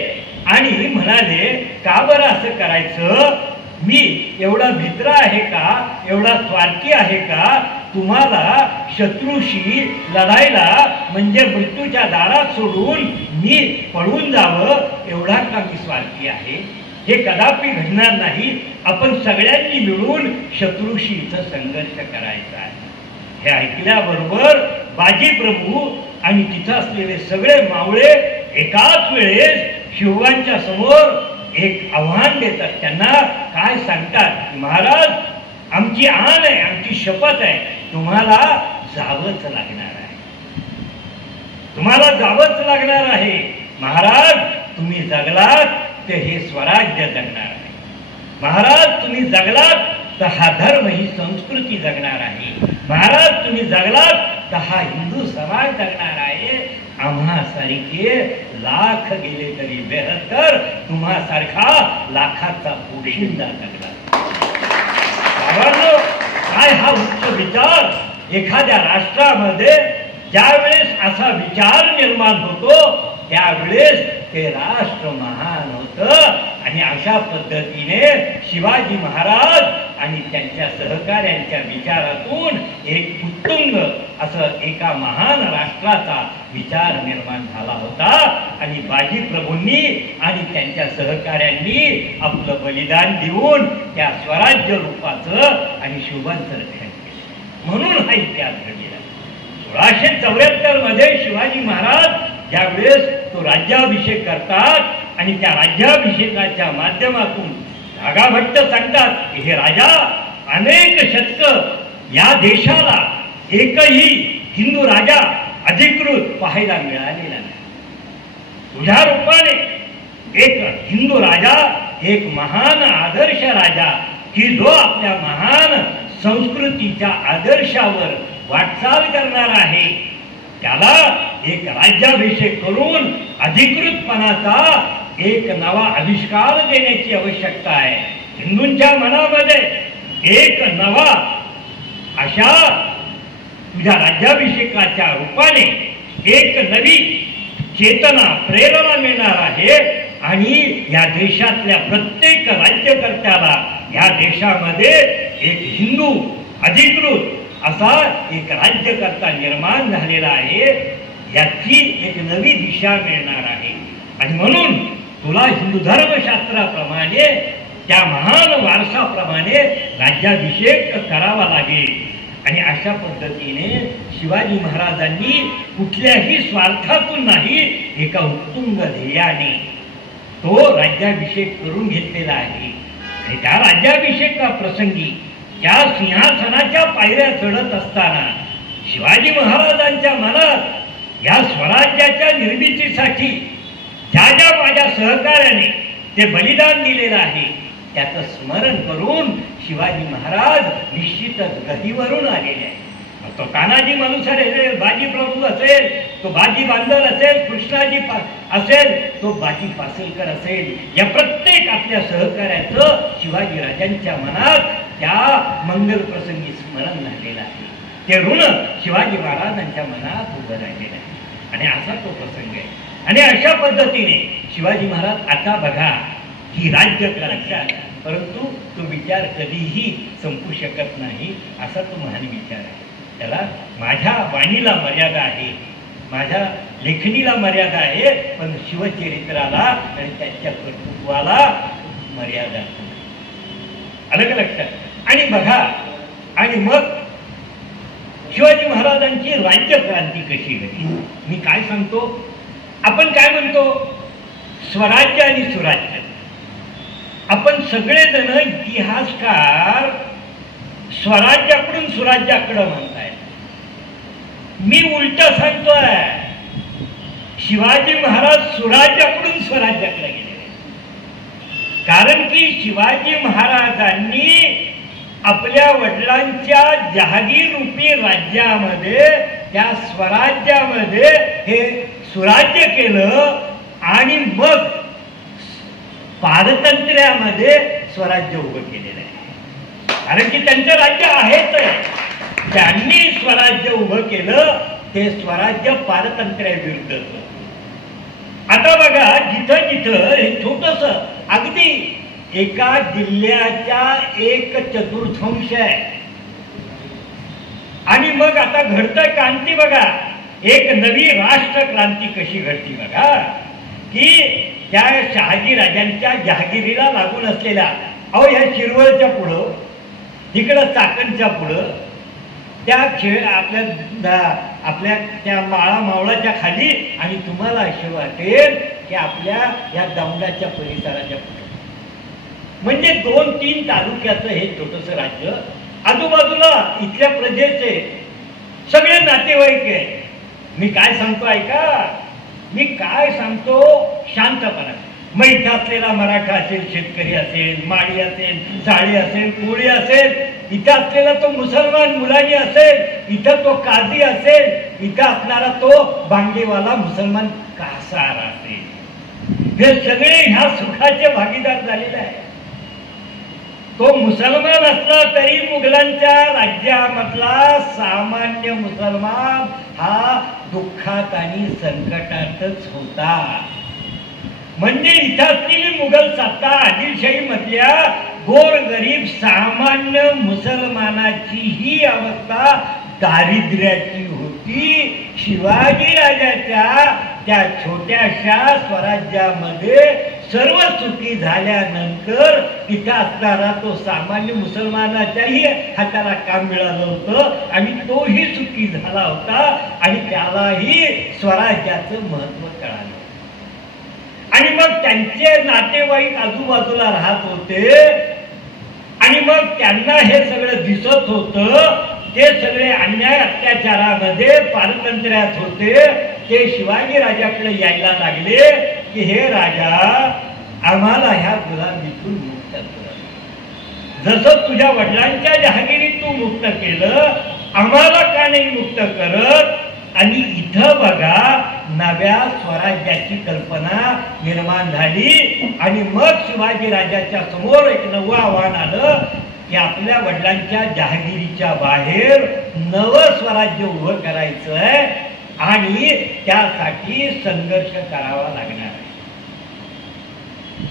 आणि म्हणाले, का बरं असं करायचं, मी एवढा भित्र आहे का, एवढा स्वार्थी आहे का, तुम्हाला शत्रूशी लढायला म्हणजे मृत्यूच्या दारात सोडून मी पळून जावं एवढा का मी स्वार्थी आहे. हे कदापि घडणार नाही. आपण सगळ्यांनी मिळून शत्रूशी इथं संघर्ष करायचा आहे. हे ऐकल्याबरोबर बाजी प्रभू आणि तिथं असलेले सगळे मावळे एकाच वेळेस शिवबांच्या समोर एक आव्हान देतात. त्यांना काय सांगतात, महाराज आमची आण आहे, आमची शपथ आहे, तुम्हाला जावंच लागणार आहे, तुम्हाला जावंच लागणार आहे. महाराज तुम्ही जगलात तर हे स्वराज्य जगणार आहे. महाराज तुम्ही जगलात तर हा धर्म ही संस्कृती जगणार आहे. महाराज तुम्ही जगलात तर हा हिंदू समाज जगणार आहे. आम्हासारखे लाख गेले तरी बेहत्तर तुम्हासारखा लाखाचा पोशिंदा जगला. बाबांनो, काय हा उच्च विचार एखाद्या राष्ट्रामध्ये ज्यावेळेस असा विचार निर्माण होतो त्यावेळेस ते राष्ट्र महान होतं. आणि अशा पद्धतीने शिवाजी महाराज आणि त्यांच्या सहकाऱ्यांच्या विचारातून एक उत्तुंग असं एका महान राष्ट्राचा विचार निर्माण झाला होता. आणि बाजी प्रभूंनी आणि त्यांच्या सहकाऱ्यांनी आपलं बलिदान देऊन त्या स्वराज्य रूपाचं आणि शुभांचं रक्षण केलं. म्हणून हा इतिहास घडलेला. 1674 मध्ये शिवाजी महाराज ज्यावेळेस तो राज्याभिषेक करतात आणि त्या राज्याभिषेकाच्या माध्यमातून नागा भट्ट सांगतात हे राजा, अनेक शतक या देशाला एकही हिंदू राजा अधिकृत पाहायला मिळालेला नाही. तुझ्या रूपाने एक हिंदू राजा, एक महान आदर्श राजा की जो आपल्या महान संस्कृतीच्या आदर्शावर वाटचाल करणार आहे, त्याला एक राज्याभिषेक करून अधिकृतपणाचा एक नवा आविष्कार देण्याची आवश्यकता आहे. हिंदूंच्या मनामध्ये एक नवा अशा तुझ्या राज्याभिषेकाच्या रूपाने एक नवी चेतना, प्रेरणा मिळणार आहे. आणि या देशातल्या प्रत्येक राज्यकर्त्याला या देशामध्ये एक हिंदू अधिकृत असा एक राज्यकर्ता निर्माण झालेला आहे. याची एक नवी दिशा मिळणार आहे. आणि म्हणून तुला हिंदू धर्मशास्त्राप्रमाणे त्या महान वारसाप्रमाणे राज्याभिषेक करावा लागेल. आणि अशा पद्धतीने शिवाजी महाराजांनी कुठल्याही स्वार्थातून नाही, एका उत्तुंग ध्येयाने तो राज्याभिषेक करून घेतलेला आहे. आणि त्या राज्याभिषेका प्रसंगी त्या सिंहासनाच्या पायऱ्या चढत असताना शिवाजी महाराजांच्या मनात या स्वराज्याच्या निर्मितीसाठी ज्या ज्या माझ्या सहकार्याने ते बलिदान दिलेलं आहे त्याचं स्मरण करून शिवाजी महाराज निश्चितच गतीवरून आलेले आहे. तो तानाजी मालुसरे असेल, बाजी प्रभू असेल, तो बाजी बांदल असेल, कृष्णाजी असेल, तो बाजी पासलकर असेल, या प्रत्येक आपल्या सहकार्याचं शिवाजी राजांच्या मनात त्या मंगल प्रसंगी स्मरण झालेलं आहे. ते ऋण शिवाजी महाराजांच्या मनात उभं राहिलेलं आहे. आणि असा तो प्रसंग आहे. आणि अशा पद्धतीने शिवाजी महाराज आता बघा ही राज्य करायचा, परंतु तो विचार कधीही संपू शकत नाही असा तो महान विचार आहे. त्याला माझ्या वाणीला मर्यादा आहे, माझ्या लेखणीला मर्यादा आहे, पण शिवचरित्राला आणि त्यांच्या कर्तृत्वाला मर्यादा अलग लक्षात. आणि बघा, आणि मग शिवाजी महाराजांची राज्य क्रांती कशी घडली. मी काय सांगतो, आपण काय म्हणतो स्वराज्य आणि सुराज्य. आपण सगळेजण इतिहासकार स्वराज्याकडून सुराज्याकडे म्हणताय. मी उलट सांगतोय, शिवाजी महाराज सुराज्याकडून स्वराज्याकडे गेले. कारण की शिवाजी महाराजांनी आपल्या वडिलांच्या जहागीर रूपी राज्यामध्ये त्या स्वराज्यामध्ये हे सुराज्य केलं आणि मग पारतंत्र्यामध्ये स्वराज्य उभं केलेलं आहे. कारण की त्यांचं राज्य आहेच आहे, त्यांनी स्वराज्य उभं केलं, ते स्वराज्य पारतंत्र्याविरुद्धचं. आता बघा, जिथं जिथं हे छोटस अगदी एका जिल्ह्याच्या 1/4 आहे. आणि मग आता घडतं क्रांती बघा, एक नवी राष्ट्र क्रांती कशी घडती बघा. की त्या शहाजी राजांच्या जहागिरीला लागून असलेल्या ह्या शिरवळच्या पुढं, तिकडं चाकणच्या पुढं, त्या आपल्या त्या माळा मावळाच्या खाली, आणि तुम्हाला असे वाटेल की आपल्या या दौंडाच्या परिसराच्या पुढे, म्हणजे 2-3 तालुक्याचं हे छोटस राज्य. आजूबाजूला इथल्या प्रजेचे सगळे नातेवाईक आहे. मी काय सांगतो ऐका, मी काय सांगतो शांतपणा. मग इथं असलेला मराठा असेल, शेतकरी असेल, माळी असेल, साळी असेल, कोळी असेल, इथं असलेला तो मुसलमान मुलानी असेल, इथं तो काझी असेल, इथं असणारा तो बांगडेवाला मुसलमान कासार असेल, हे सगळे ह्या सुखाचे भागीदार झालेले आहे. तो मुसलमान असला तरी मुघलांच्या राज्यामधला सामान्य मुसलमान हा दुःखात आणि संकटातच होता. म्हणजे इथं असलेली मुघल सत्ता आदिलशाही मधल्या गोरगरीब सामान्य मुसलमानाची ही अवस्था दारिद्र्याची होती. शिवाजी राजाच्या त्या छोट्याशा स्वराज्यामध्ये सर्व सुखी झाल्यानंतर इथं असणारा तो सामान्य मुसलमानाच्याही हाताला काम मिळालं होतं आणि तोही सुखी झाला होता आणि त्यालाही स्वराज्याचं महत्व कळालं. आणि मग त्यांचे नातेवाईक आजूबाजूला राहत होते आणि मग त्यांना हे सगळं दिसत होतं. ते सगळे अन्याय अत्याचारामध्ये पारतंत्र्यात होते. ते शिवाजी राजाकडे यायला लागले की हे राजा, आम्हाला ह्या गुलामीतून मुक्त कर. जसं तुझ्या वडिलांच्या जहागिरीत तू मुक्त केलं, आम्हाला का नाही मुक्त करत? आणि इथं बघा नव्या स्वराज्याची कल्पना निर्माण झाली. आणि मग शिवाजी राजाच्या समोर एक नवं आव्हान आलं की आपल्या वडिलांच्या जहागिरीच्या बाहेर नवं स्वराज्य उभं करायचं आहे आणि त्यासाठी संघर्ष करावा लागणार आहे.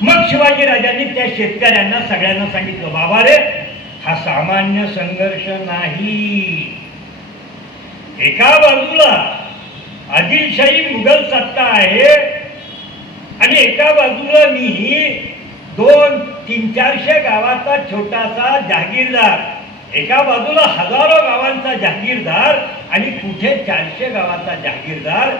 मग शिवाजी राजांनी त्या शेतकऱ्यांना सगळ्यांना सांगितलं, बाबा रे, हा सामान्य संघर्ष नाही. एका बाजूला आदिलशाही मुघल सत्ता आहे आणि एका बाजूला मी 200-300 गावाचा छोटासा जहागीरदार, एका बाजूला हजारो गावांचा जहागीरदार आणि कुठे 400 गावाचा जहागीरदार.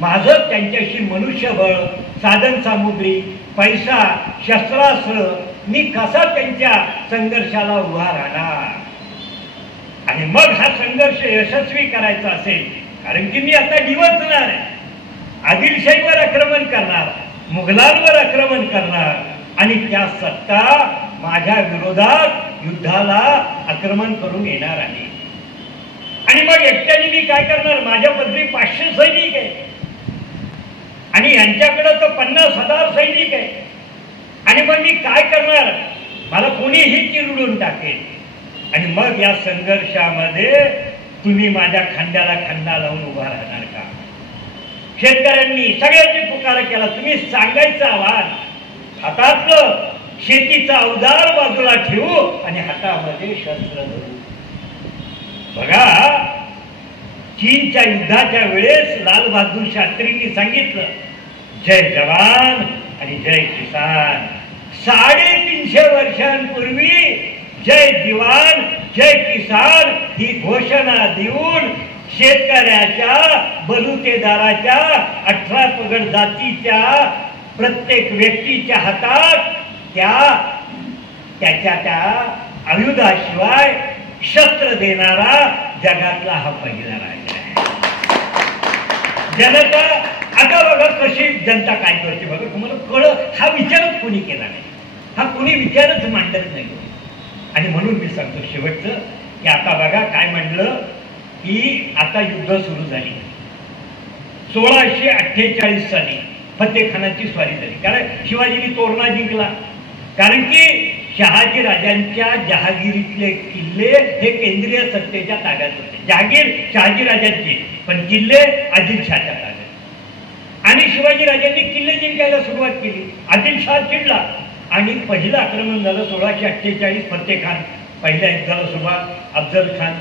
माझं त्यांच्याशी मनुष्यबळ, साधन सामुग्री, पैसा, शस्त्रास्त्र, मी कसा त्यांच्या संघर्षाला उभा राहणार? आणि मग हा संघर्ष यशस्वी करायचा असेल, कारण की मी आता डिवचणार आहे, आदिलशाहीवर आक्रमण करणार, मुघलांवर आक्रमण करणार आणि त्या सत्ता माझ्या विरोधात युद्धाला आक्रमण करून येणार आहे. आणि मग एकट्याने मी काय करणार? माझ्या पदरी 500 सैनिक आहे आणि यांच्याकडे तर 50,000 सैनिक आहे. आणि मग मी काय करणार? मला कोणीही चिरडून टाकेल. आणि मग या संघर्षामध्ये तुम्ही माझ्या खांद्याला खांदा लावून उभा राहणार का? शेतकऱ्यांनी सगळ्यांनी पुकार केला. तुम्ही सांगायचं आव्हान, हातातलं शेतीचा अवजार बाजूला ठेवू आणि हातामध्ये शस्त्र धरू. बघा, चीनच्या युद्धाच्या वेळेस लाल बहादूर शास्त्रींनी सांगितलं, जय जवान आणि जय किसान. 350 वर्षांपूर्वी जय दिवान जय किसान ही घोषणा देऊन शेतकऱ्याच्या, बलुतेदाराच्या, 18 पगड जातीच्या प्रत्येक व्यक्तीच्या हातात त्याच्या त्या आयुधाशिवाय शस्त्र देणारा जगातला हा पहिला राजा आहे. जनता आता बघा कशी जनता काय करते बघा, तुम्हाला कळ. हा विचारच कोणी केला नाही, हा कोणी विचारच मांडत नाही. आणि म्हणून मी सांगतो शेवटचं की आता बघा काय म्हणलं की आता युद्ध सुरू झाली. 1648 साली फतेखानाची स्वारी झाली. कारण शिवाजीने तोरणा जिंकला. कारण की शहाजी राजांच्या जहागिरीतले किल्ले हे केंद्रीय सत्तेच्या ताब्यात होते. जहागीर शहाजी राजांची, पण किल्ले आदिलशाहच्या ताब्यात. आणि शिवाजी राजांनी किल्ले जिंकायला सुरुवात केली. आदिलशाह चिडला आणि पहिलं आक्रमण झालं 1648 फतेखान. पहिल्या युद्धाला सुरुवात, अफजल खान.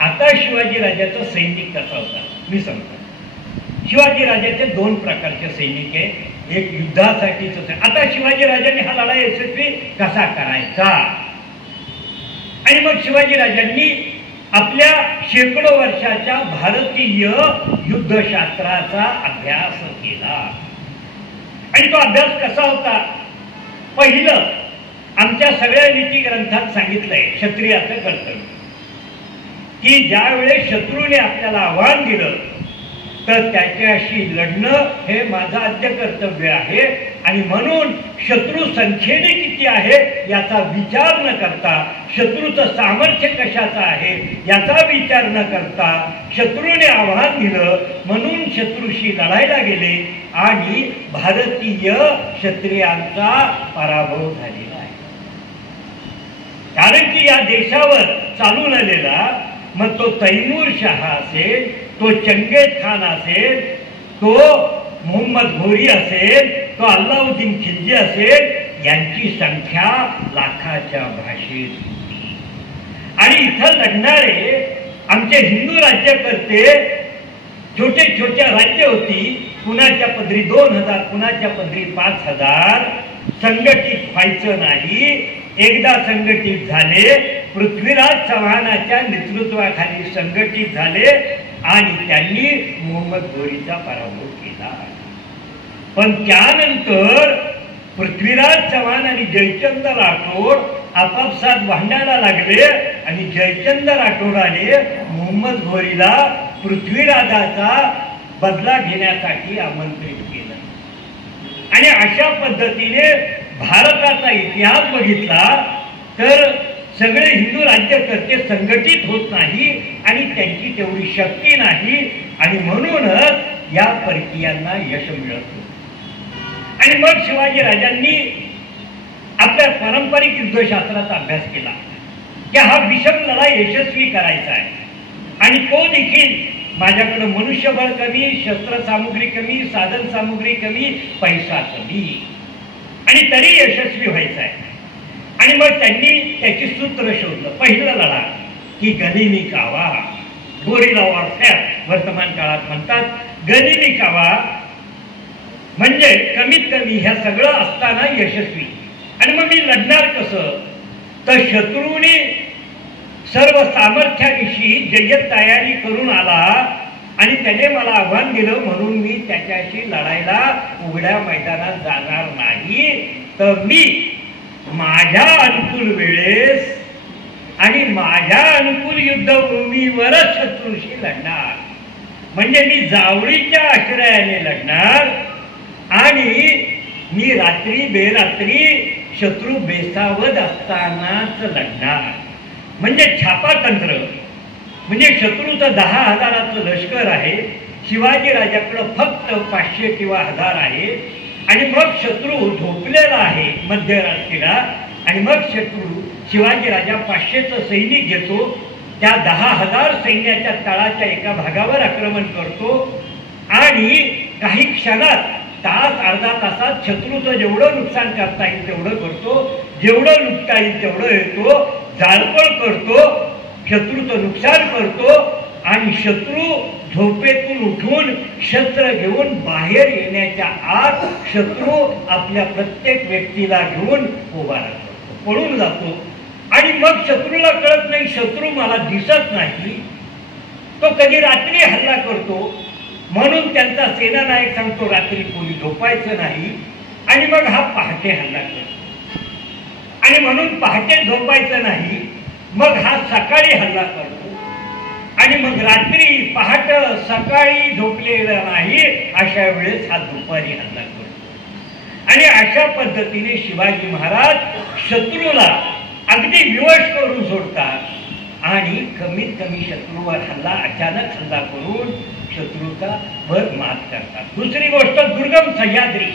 आता शिवाजी राजाचा सैनिक कसा होता मी सांगतो. शिवाजी राजाचे 2 प्रकारचे सैनिक आहे. एक युद्धासाठीच. आता शिवाजी राजांनी हा लढा यशस्वी कसा करायचा? आणि मग शिवाजी राजांनी आपल्या शेकडो वर्षाच्या भारतीय युद्धशास्त्राचा अभ्यास केला. आणि तो अभ्यास कसा होता? पहिलं, आमच्या सगळ्या नीती ग्रंथात सांगितलंय क्षत्रियाचं कर्तव्य की ज्या वेळेस शत्रूने आपल्याला आव्हान दिलं तर त्याच्याशी लढणं हे माझं आद्य कर्तव्य आहे. आणि म्हणून शत्रू संख्येने किती आहे याचा विचार न करता, शत्रूचं सामर्थ्य कशाचं आहे याचा विचार न करता, शत्रूने आव्हान दिलं म्हणून शत्रूशी लढायला गेले आणि भारतीय क्षत्रियांचा पराभव झालेला आहे. कारण की या देशावर चालून आलेला मग तो तैमूर शाह असेल, तो चंगेज खान असेल, तो मोहम्मद घोरी असेल, तो अल्लाउद्दीन खिलजी असेल, यांची संख्या लाखाच्या भाषेत होती. आणि इथं लढणारे आमचे हिंदू राज्यकर्ते छोटे छोट्या राज्य होती, कुणाच्या पदरी 2000, कुणाच्या पदरी 5000. संघटित व्हायचं नाही. एकदा संघटित झाले, पृथ्वीराज चव्हाणाच्या नेतृत्वाखाली संघटित झाले आणि त्यांनी मोहम्मद घोरीचा पराभव केला. पण त्यानंतर पृथ्वीराज चव्हाण आणि जयचंद राठोड आपापसात भांडायला लागले आणि जयचंद राठोडाने मोहम्मद घोरीला पृथ्वीराजाचा बदला घेण्यासाठी आमंत्रित केलं. आणि अशा पद्धतीने भारताचा इतिहास बघितला तर सगळे हिंदू राज्यकर्ते संघटित होत नाही आणि त्यांची तेवढी शक्ती नाही आणि म्हणूनच या परकीयांना यश मिळत होतं. आणि मग शिवाजी राजांनी आपल्या पारंपरिक युद्धशास्त्राचा अभ्यास केला की हा विषम लढा यशस्वी करायचा आहे आणि तो देखील माझ्याकडे मनुष्यबळ कमी, शस्त्रसामुग्री कमी, साधन सामुग्री कमी, पैसा कमी आणि तरी यशस्वी व्हायचा आहे. आणि मग त्यांनी त्याची सूत्र शोधलं. पहिला लढा की गनिमी कावा, गोरिला वॉरफेअर वर्तमान काळात म्हणतात. गनिमी कावा म्हणजे कमीत कमी ह्या सगळं असताना यशस्वी. आणि मग मी लढणार कसं तर शत्रूने सर्व सामर्थ्यानिशी जय्यत तयारी करून आला आणि त्याने मला आव्हान दिलं म्हणून मी त्याच्याशी लढायला उघड्या मैदानात जाणार नाही, तर मी माझ्या अनुकूल वेळेस आणि माझ्या अनुकूल युद्धभूमीवरच शत्रूशी लढणार. म्हणजे मी जावळीच्या आश्रयाने लढणार आणि मी रात्री बेरात्री शत्रू बेसावध असतानाच लढणार. म्हणजे छापातंत्र. म्हणजे शत्रूचं 10,000चं लष्कर आहे, शिवाजी राजाकडं फक्त 500 किंवा 1000 आहे आणि मग शत्रू झोपलेला आहे मध्यरात्रीला आणि मग शत्रू शिवाजी राजा 500चं सैनिक घेतो, त्या 10,000 सैन्याच्या तळाच्या एका भागावर आक्रमण करतो आणि काही क्षणात तास अर्धा तासात शत्रूचं जेवढं नुकसान करता येईल तेवढं करतो, जेवढं लुटता येईल तेवढं येतो, जाळपोळ करतो, शत्रूचं नुकसान करतो आणि शत्रू झोपेतून उठून शस्त्र घेऊन बाहेर येण्याच्या आत शत्रू आपल्या प्रत्येक व्यक्तीला घेऊन उभा राहतो, पळून जातो. आणि मग शत्रूला कळत नाही शत्रू मला दिसत नाही, तो कधी रात्री हल्ला करतो म्हणून त्यांचा सेनानायक सांगतो रात्री कोणी झोपायचं नाही आणि मग हा पहाटे हल्ला करतो आणि म्हणून पहाटे झोपायचं नाही, मग हा सकाळी हल्ला करतो आणि मग रात्री पहाट सकाळी झोपलेला नाही अशा वेळेस हा दुपारी हल्ला करतो. आणि अशा पद्धतीने शिवाजी महाराज शत्रूला अगदी विवश करून सोडतात आणि कमीत कमी शत्रूवर हल्ला अचानक हल्ला करून शत्रूचा वर मात करतात. दुसरी गोष्ट दुर्गम सह्याद्री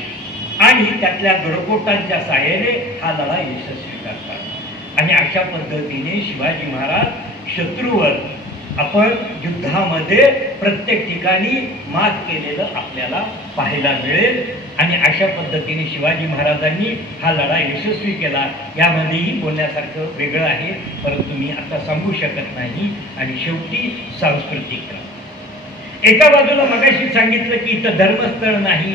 आणि त्यातल्या गडकोटांच्या सहाय्याने हा लढा यशस्वी करतात. आणि अशा पद्धतीने शिवाजी महाराज शत्रूवर आपण युद्धामध्ये प्रत्येक ठिकाणी मात केलेलं आपल्याला पाहायला मिळेल. आणि अशा पद्धतीने शिवाजी महाराजांनी हा लढा यशस्वी केला. यामध्येही बोलण्यासारखं वेगळं आहे परंतु मी आता सांगू शकत नाही. आणि शेवटी सांस्कृतिक एका बाजूला मगाशी सांगितलं की इथं धर्मस्थळ नाही,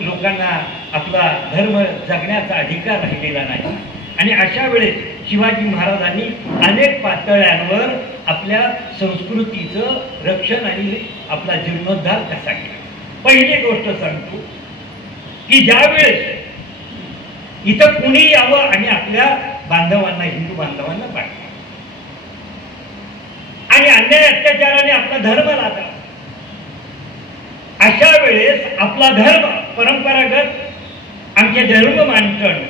लोकांना आपला धर्म जगण्याचा अधिकार राहिलेला नाही. आणि अशा वेळेस शिवाजी महाराजांनी अनेक पातळ्यांवर आपल्या संस्कृतीचं रक्षण आणि आपला जीर्णोद्धार कसा केला. पहिली गोष्ट सांगतो की ज्यावेळेस इथं कुणी यावं आणि आपल्या बांधवांना, हिंदू बांधवांना पाठवा आणि अन्याय अत्याचाराने आपला धर्म लादा अशा वेळेस आपला धर्म परंपरागत आमचे धर्म मानकण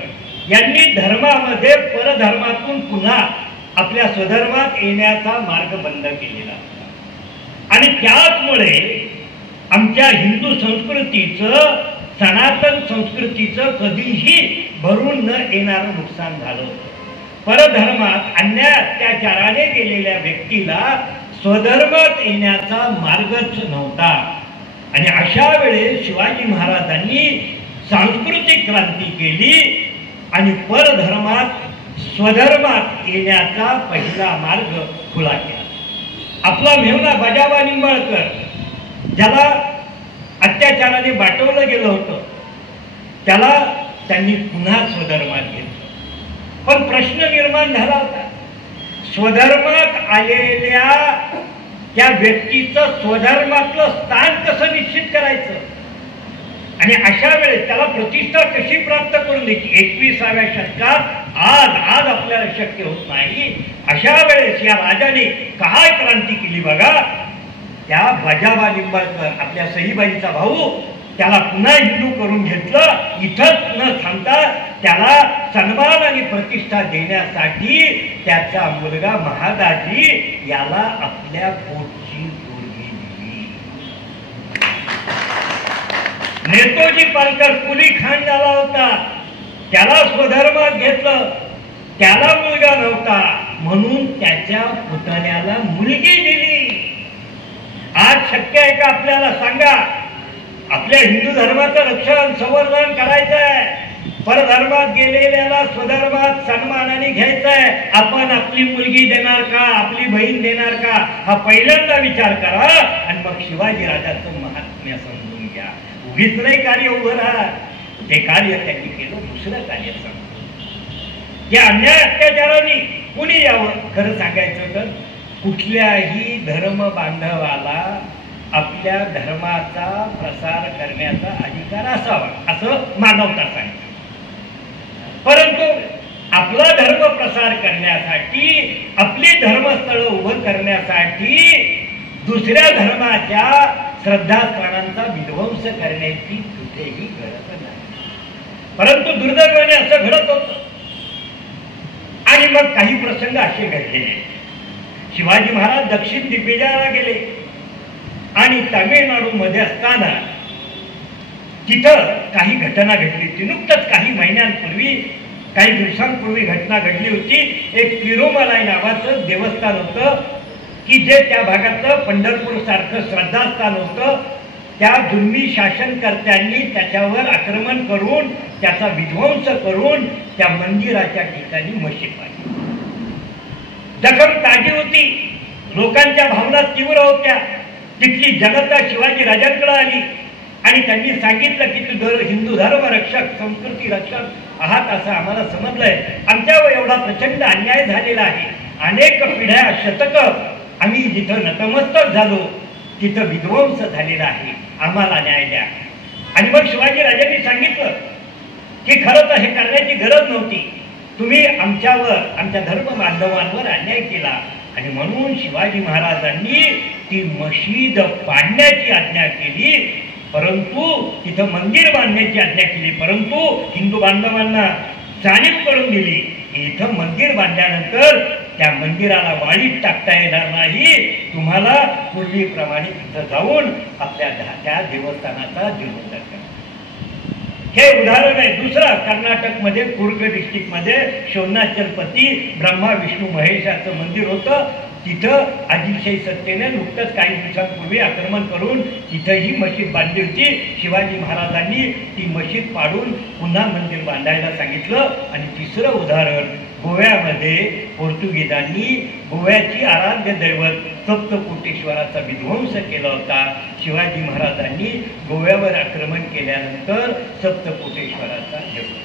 यांनी धर्मामध्ये परधर्मातून पुन्हा आपल्या स्वधर्मात येण्याचा मार्ग बंद केलेला आणि त्याचमुळे आमच्या हिंदू संस्कृतीचं सनातन संस्कृतीचं कधीही भरून न येणारं नुकसान झालं. परधर्मात अन्याय अत्याचाराने गेलेल्या व्यक्तीला स्वधर्मात येण्याचा मार्गच नव्हता आणि अशा वेळेस शिवाजी महाराजांनी सांस्कृतिक क्रांती केली आणि परधर्मात स्वधर्मात येण्याचा पहिला मार्ग खुला केला. आपला मेहुणा बजाबा निंबाळकर ज्याला अत्याचाराने बाटवलं गेलं होतं त्याला त्यांनी पुन्हा स्वधर्मात घेतलं. पण प्रश्न निर्माण झाला होता, स्वधर्मात आलेल्या त्या व्यक्तीचं स्वधर्मातलं स्थान कसं निश्चित करायचं आणि अशा वेळेस त्याला प्रतिष्ठा कशी प्राप्त करून द्यायची. 21व्या शतकात आज आपल्याला शक्य होत नाही. अशा वेळेस या राजाने काय क्रांती केली बघा. त्या बजाबा निंबाळकर आपल्या सईबाईचा भाऊ त्याला पुन्हा हिंदू करून घेतलं. इथंच न थांबता त्याला सन्मान आणि प्रतिष्ठा देण्यासाठी त्याचा मुलगा महादाजी याला आपल्या पोटची पोरगी दिली. नेतोजी पालकर कुली खान झाला होता, त्याला स्वधर्मात घेतलं, त्याला मुलगा नव्हता म्हणून त्याच्या पुतण्याला मुलगी दिली. आज शक्य आहे का आपल्याला सांगा. आपल्या हिंदू धर्माचं रक्षण संवर्धन करायचं आहे, परधर्मात गेलेल्याला स्वधर्मात सन्मानाने घ्यायचं आहे. आपण आपली मुलगी देणार का, आपली बहीण देणार का, हा पहिल्यांदा विचार करा आणि मग शिवाजी राजाचं महात्म्य समजून घ्या. उगीच नाही कार्य उभं राहा. ते कार्य त्यांनी केलं, दुसरं कार्य सांगतो. या अन्याय अत्याचाराने कुणी यावं. खरं सांगायचं तर कुठल्याही धर्म बांधवाला आपल्या धर्माचा प्रसार करण्याचा अधिकार असावा असं मानवता सांगते. परंतु आपला धर्म प्रसार करण्यासाठी, आपली धर्मस्थळ उभं करण्यासाठी दुसऱ्या धर्माच्या श्रद्धास्थानांचा विध्वंस करण्याची कुठेही गरज नाही. परंतु दुर्दैवाने असं घडत होतं आणि मग काही प्रसंग असे घडलेले. शिवाजी महाराज दक्षिण दिग्विजयाला गेले आणि तामिळनाडूमध्ये असताना तिथं काही घटना घडली होती. नुकतंच काही महिन्यांपूर्वी, काही दिवसांपूर्वी घटना घडली होती. एक तिरुमलाई नावाचं देवस्थान होतं की जे त्या भागातलं पंढरपूर सारखं श्रद्धास्थान होतं. त्या जुलमी शासनकर्त्यांनी त्याच्यावर आक्रमण करून त्याचा विध्वंस करून त्या मंदिराच्या ठिकाणी मशीद बांधली. जखम ताजी होती, लोकांच्या भावना तीव्र होत्या. तिथली जनता शिवाजी राजांकडे आली आणि त्यांनी सांगितलं की तू हिंदू धर्म रक्षक, संस्कृती रक्षक आहात असं आम्हाला समजलंय. आमच्यावर एवढा प्रचंड अन्याय झालेला आहे, अनेक पिढ्या शतक आम्ही जिथं नतमस्तक झालो तिथं विध्वंस झालेला आहे, आम्हाला न्याय द्या. आणि मग शिवाजी राजांनी सांगितलं की खरं तर हे करण्याची गरज नव्हती, तुम्ही आमच्यावर, आमच्या धर्म बांधवांवर अन्याय केला आणि म्हणून शिवाजी महाराजांनी ती मशीद पाडण्याची आज्ञा केली. परंतु तिथं मंदिर बांधण्याची आज्ञा केली, परंतु हिंदू बांधवांना जाणीव करून दिली की इथं मंदिर बांधल्यानंतर त्या मंदिराला वाळीत टाकता येणार नाही, तुम्हाला पूर्वीप्रमाणे तिथं जाऊन आपल्या त्या देवस्थानाचा जीर्णोद्धार करा. हे उदाहरण आहे. दुसरं कर्नाटकमध्ये कुर्ग डिस्ट्रिक्टमध्ये शोभनाचलपती ब्रह्मा विष्णू महेशाचं मंदिर होतं. तिथं आदिलशाही सत्तेने नुकतंच काही दिवसांपूर्वी आक्रमण करून तिथंही मशीद बांधली होती. शिवाजी महाराजांनी ती मशीद पाडून पुन्हा मंदिर बांधायला सांगितलं. आणि तिसरं उदाहरण गोव्यामध्ये पोर्तुगीजांनी गोव्याची आराध्य दैवत सप्तकोटेश्वराचा विध्वंस केला होता. शिवाजी महाराजांनी गोव्यावर आक्रमण केल्यानंतर सप्तकोटेश्वराचा जप.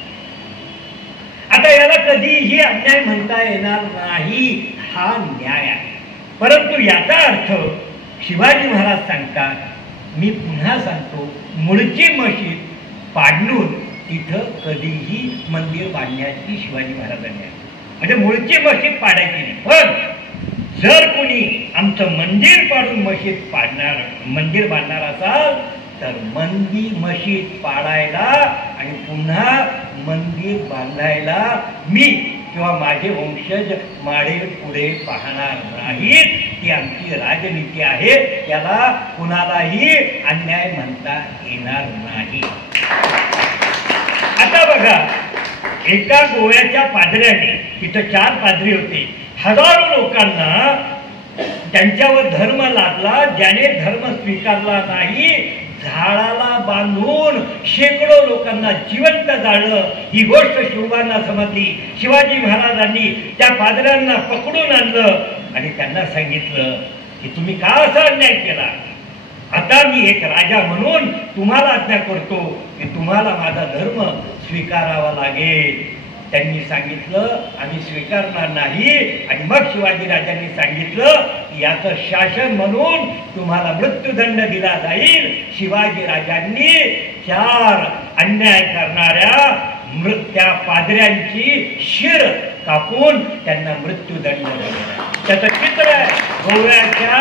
आता याला कधीही अन्याय म्हणता येणार नाही, हा न्याय आहे. परंतु याचा अर्थ शिवाजी महाराज सांगतात, मी पुन्हा सांगतो, मूळची मशीद पाडून तिथं कधीही मंदिर बांधण्याची शिवाजी महाराजांनी, म्हणजे मूळची मशीद पाडायची नाही. पण जर कोणी आमचं मंदिर पाडून मशीद पाडणार, मंदिर बांधणार असाल तर मंदिर मशीद पाडायला आणि पुन्हा मंदिर बांधायला मी किंवा माझे वंशज माडे पुढे पाहणार नाहीत. ती आमची राजनीती आहे, त्याला कुणालाही अन्याय म्हणता येणार नाही. आता बघा, एका गोव्याच्या पादऱ्याने, तिथं 4 पादरी होते, हजारो लोकांना त्यांच्यावर धर्म लादला. ज्याने धर्म स्वीकारला नाही झाडाला बांधून शेकडो लोकांना जिवंत जाळलं. ही गोष्ट शिवबांना समजली. शिवाजी महाराजांनी त्या पादऱ्यांना पकडून आणलं आणि त्यांना सांगितलं की तुम्ही का असा अन्याय केला. आता मी एक राजा म्हणून तुम्हाला आज्ञा करतो की तुम्हाला माझा धर्म स्वीकारावा लागेल. त्यांनी सांगितलं आम्ही स्वीकारणार नाही. आणि मग शिवाजी राजांनी सांगितलं की याचं शासन म्हणून तुम्हाला मृत्यूदंड दिला जाईल. शिवाजी राजांनी 4 अन्याय करणाऱ्या त्या पादऱ्यांची शिर कापून त्यांना मृत्यूदंड दिला. त्याचं चित्र गोव्याच्या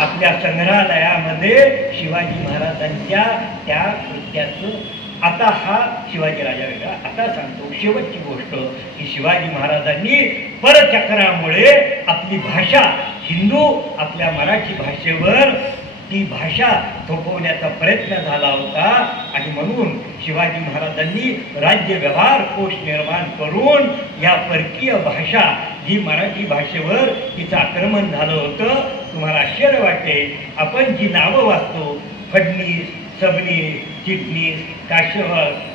आपल्या संग्रहालयामध्ये शिवाजी महाराजांच्या त्या कृत्याचं. आता हा शिवाजी राजा वेगळा. आता सांगतो शेवटची गोष्ट की शिवाजी महाराजांनी परचक्रामुळे आपली भाषा हिंदू आपल्या मराठी भाषेवर ती भाषा थोपवण्याचा प्रयत्न झाला होता. आणि म्हणून शिवाजी महाराजांनी राज्य व्यवहार कोश निर्माण करून या परकीय भाषा जी मराठी भाषेवर तिचं आक्रमण झालं होतं. तुम्हाला आश्चर्य वाटेल, आपण जी नावं वाचतो फडणीस, सबनीस, चिटणीस,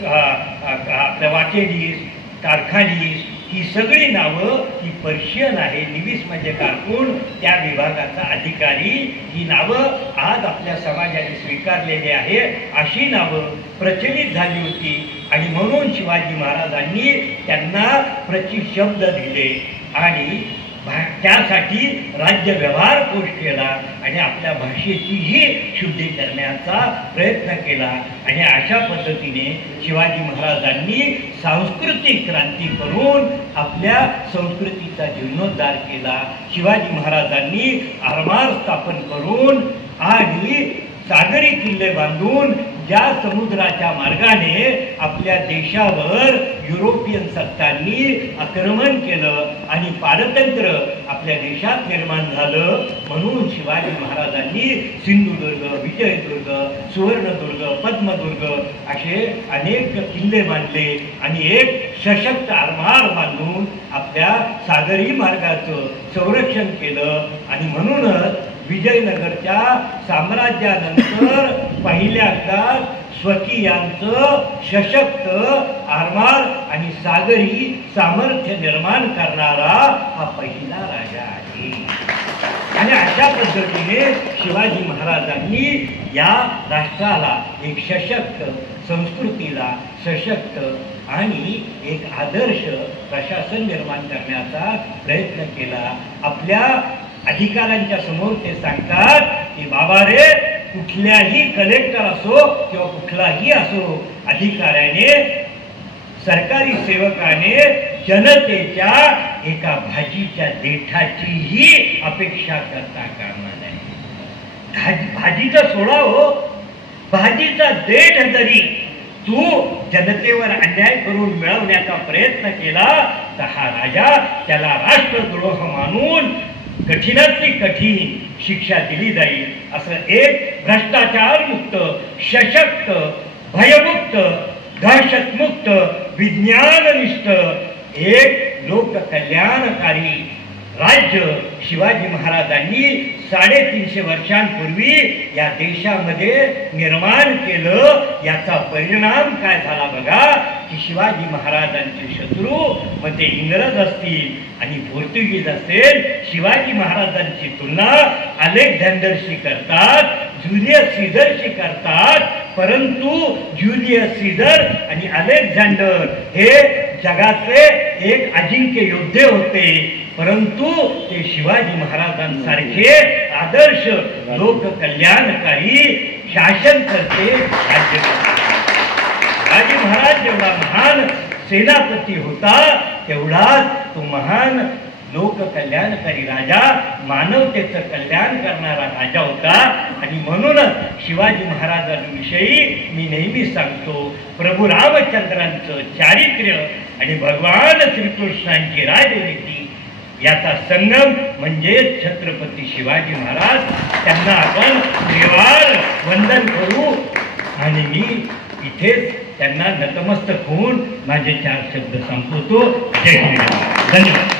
आपल्या वाकेडीस, कारखानीस, ही सगळी नावं ही पर्शियन आहे. निविस म्हणजे कारकून, त्या विभागाचा अधिकारी. ही नावं आज आपल्या समाजाने स्वीकारलेली आहे. अशी नावं प्रचलित झाली होती आणि म्हणून शिवाजी महाराजांनी त्यांना प्रतिशब्द दिले आणि त्यासाठी राज्य व्यवहार कोश केला आणि आपल्या भाषेचीही शुद्धी करण्याचा प्रयत्न केला. आणि अशा पद्धतीने शिवाजी महाराजांनी सांस्कृतिक क्रांती करून आपल्या संस्कृतीचा जीर्णोद्धार केला. शिवाजी महाराजांनी आरमार स्थापन करून आणि सागरी किल्ले बांधून ज्या समुद्राच्या मार्गाने आपल्या देशावर युरोपियन सत्तांनी आक्रमण केलं आणि पारतंत्र्य आपल्या देशात निर्माण झालं. म्हणून शिवाजी महाराजांनी सिंधुदुर्ग, विजयदुर्ग, सुवर्णदुर्ग, पद्मदुर्ग असे अनेक किल्ले बांधले आणि एक सशक्त आरमार बांधून आपल्या सागरी मार्गाचं संरक्षण केलं. आणि म्हणूनच विजयनगरच्या साम्राज्यानंतर पहिल्यांदा स्वकीयांचं सशक्त आरमार आणि सागरी सामर्थ्य निर्माण करणारा हा पहिला राजा आहे. आणि अशा पद्धतीने शिवाजी महाराजांनी या राष्ट्राला एक सशक्त, संस्कृतीला सशक्त आणि एक आदर्श प्रशासन निर्माण करण्याचा प्रयत्न केला. आपल्या अधिकाऱ्यांच्या समोर ते सांगतात की बाबा रे, कुठल्याही कलेक्टर असो किंवा कुठलाही असो अधिकाऱ्याने, सरकारी सेवकाने जनतेच्या एका भाजीच्या देठाचीही अपेक्षा करता कामा नये. भाजीचा सोडा हो, भाजीचा देठ जरी तू जनतेवर अन्याय करून मिळवण्याचा प्रयत्न केला तर हा राजा त्याला राष्ट्रद्रोह मानून कठीणातली कठीण शिक्षा दिली जाईल. असं एक भ्रष्टाचार मुक्त, सशक्त, भयमुक्त, दहशतमुक्त, विज्ञाननिष्ठ एक लोककल्याणकारी राज्य शिवाजी महाराजांनी 350 वर्षांपूर्वी या देशामध्ये निर्माण केलं. याचा परिणाम काय झाला बघा की शिवाजी महाराजांचे शत्रू मग ते इंग्रज असतील आणि पोर्तुगीज असेल, शिवाजी महाराजांची तुलना अलेक्झांडरशी करतात, ज्युलियस सीझरशी करतात. परंतु ज्युलियस सीझर आणि अलेक्झांडर हे जगातले एक अजिंक्य योद्धे होते, परंतु ते शिवाजी महाराजांसारखे आदर्श लोककल्याणकारी शासन करते राज्य करते. शिवाजी महाराज जेवढा महान सेनापती होता तेवढाच तो महान लोक कल्याणकारी राजा, मानवतेचं कल्याण करणारा राजा होता. आणि म्हणूनच शिवाजी महाराजांविषयी मी नेहमी सांगतो, प्रभू रामचंद्रांचं चारित्र्य आणि भगवान श्रीकृष्णांची राजनीती याचा संगम म्हणजे छत्रपती शिवाजी महाराज. त्यांना आपण देवाल वंदन करू. आणि मी इथेच त्यांना नतमस्तक होऊन माझे 4 शब्द संपवतो. जय श्रीराम. धन्यवाद.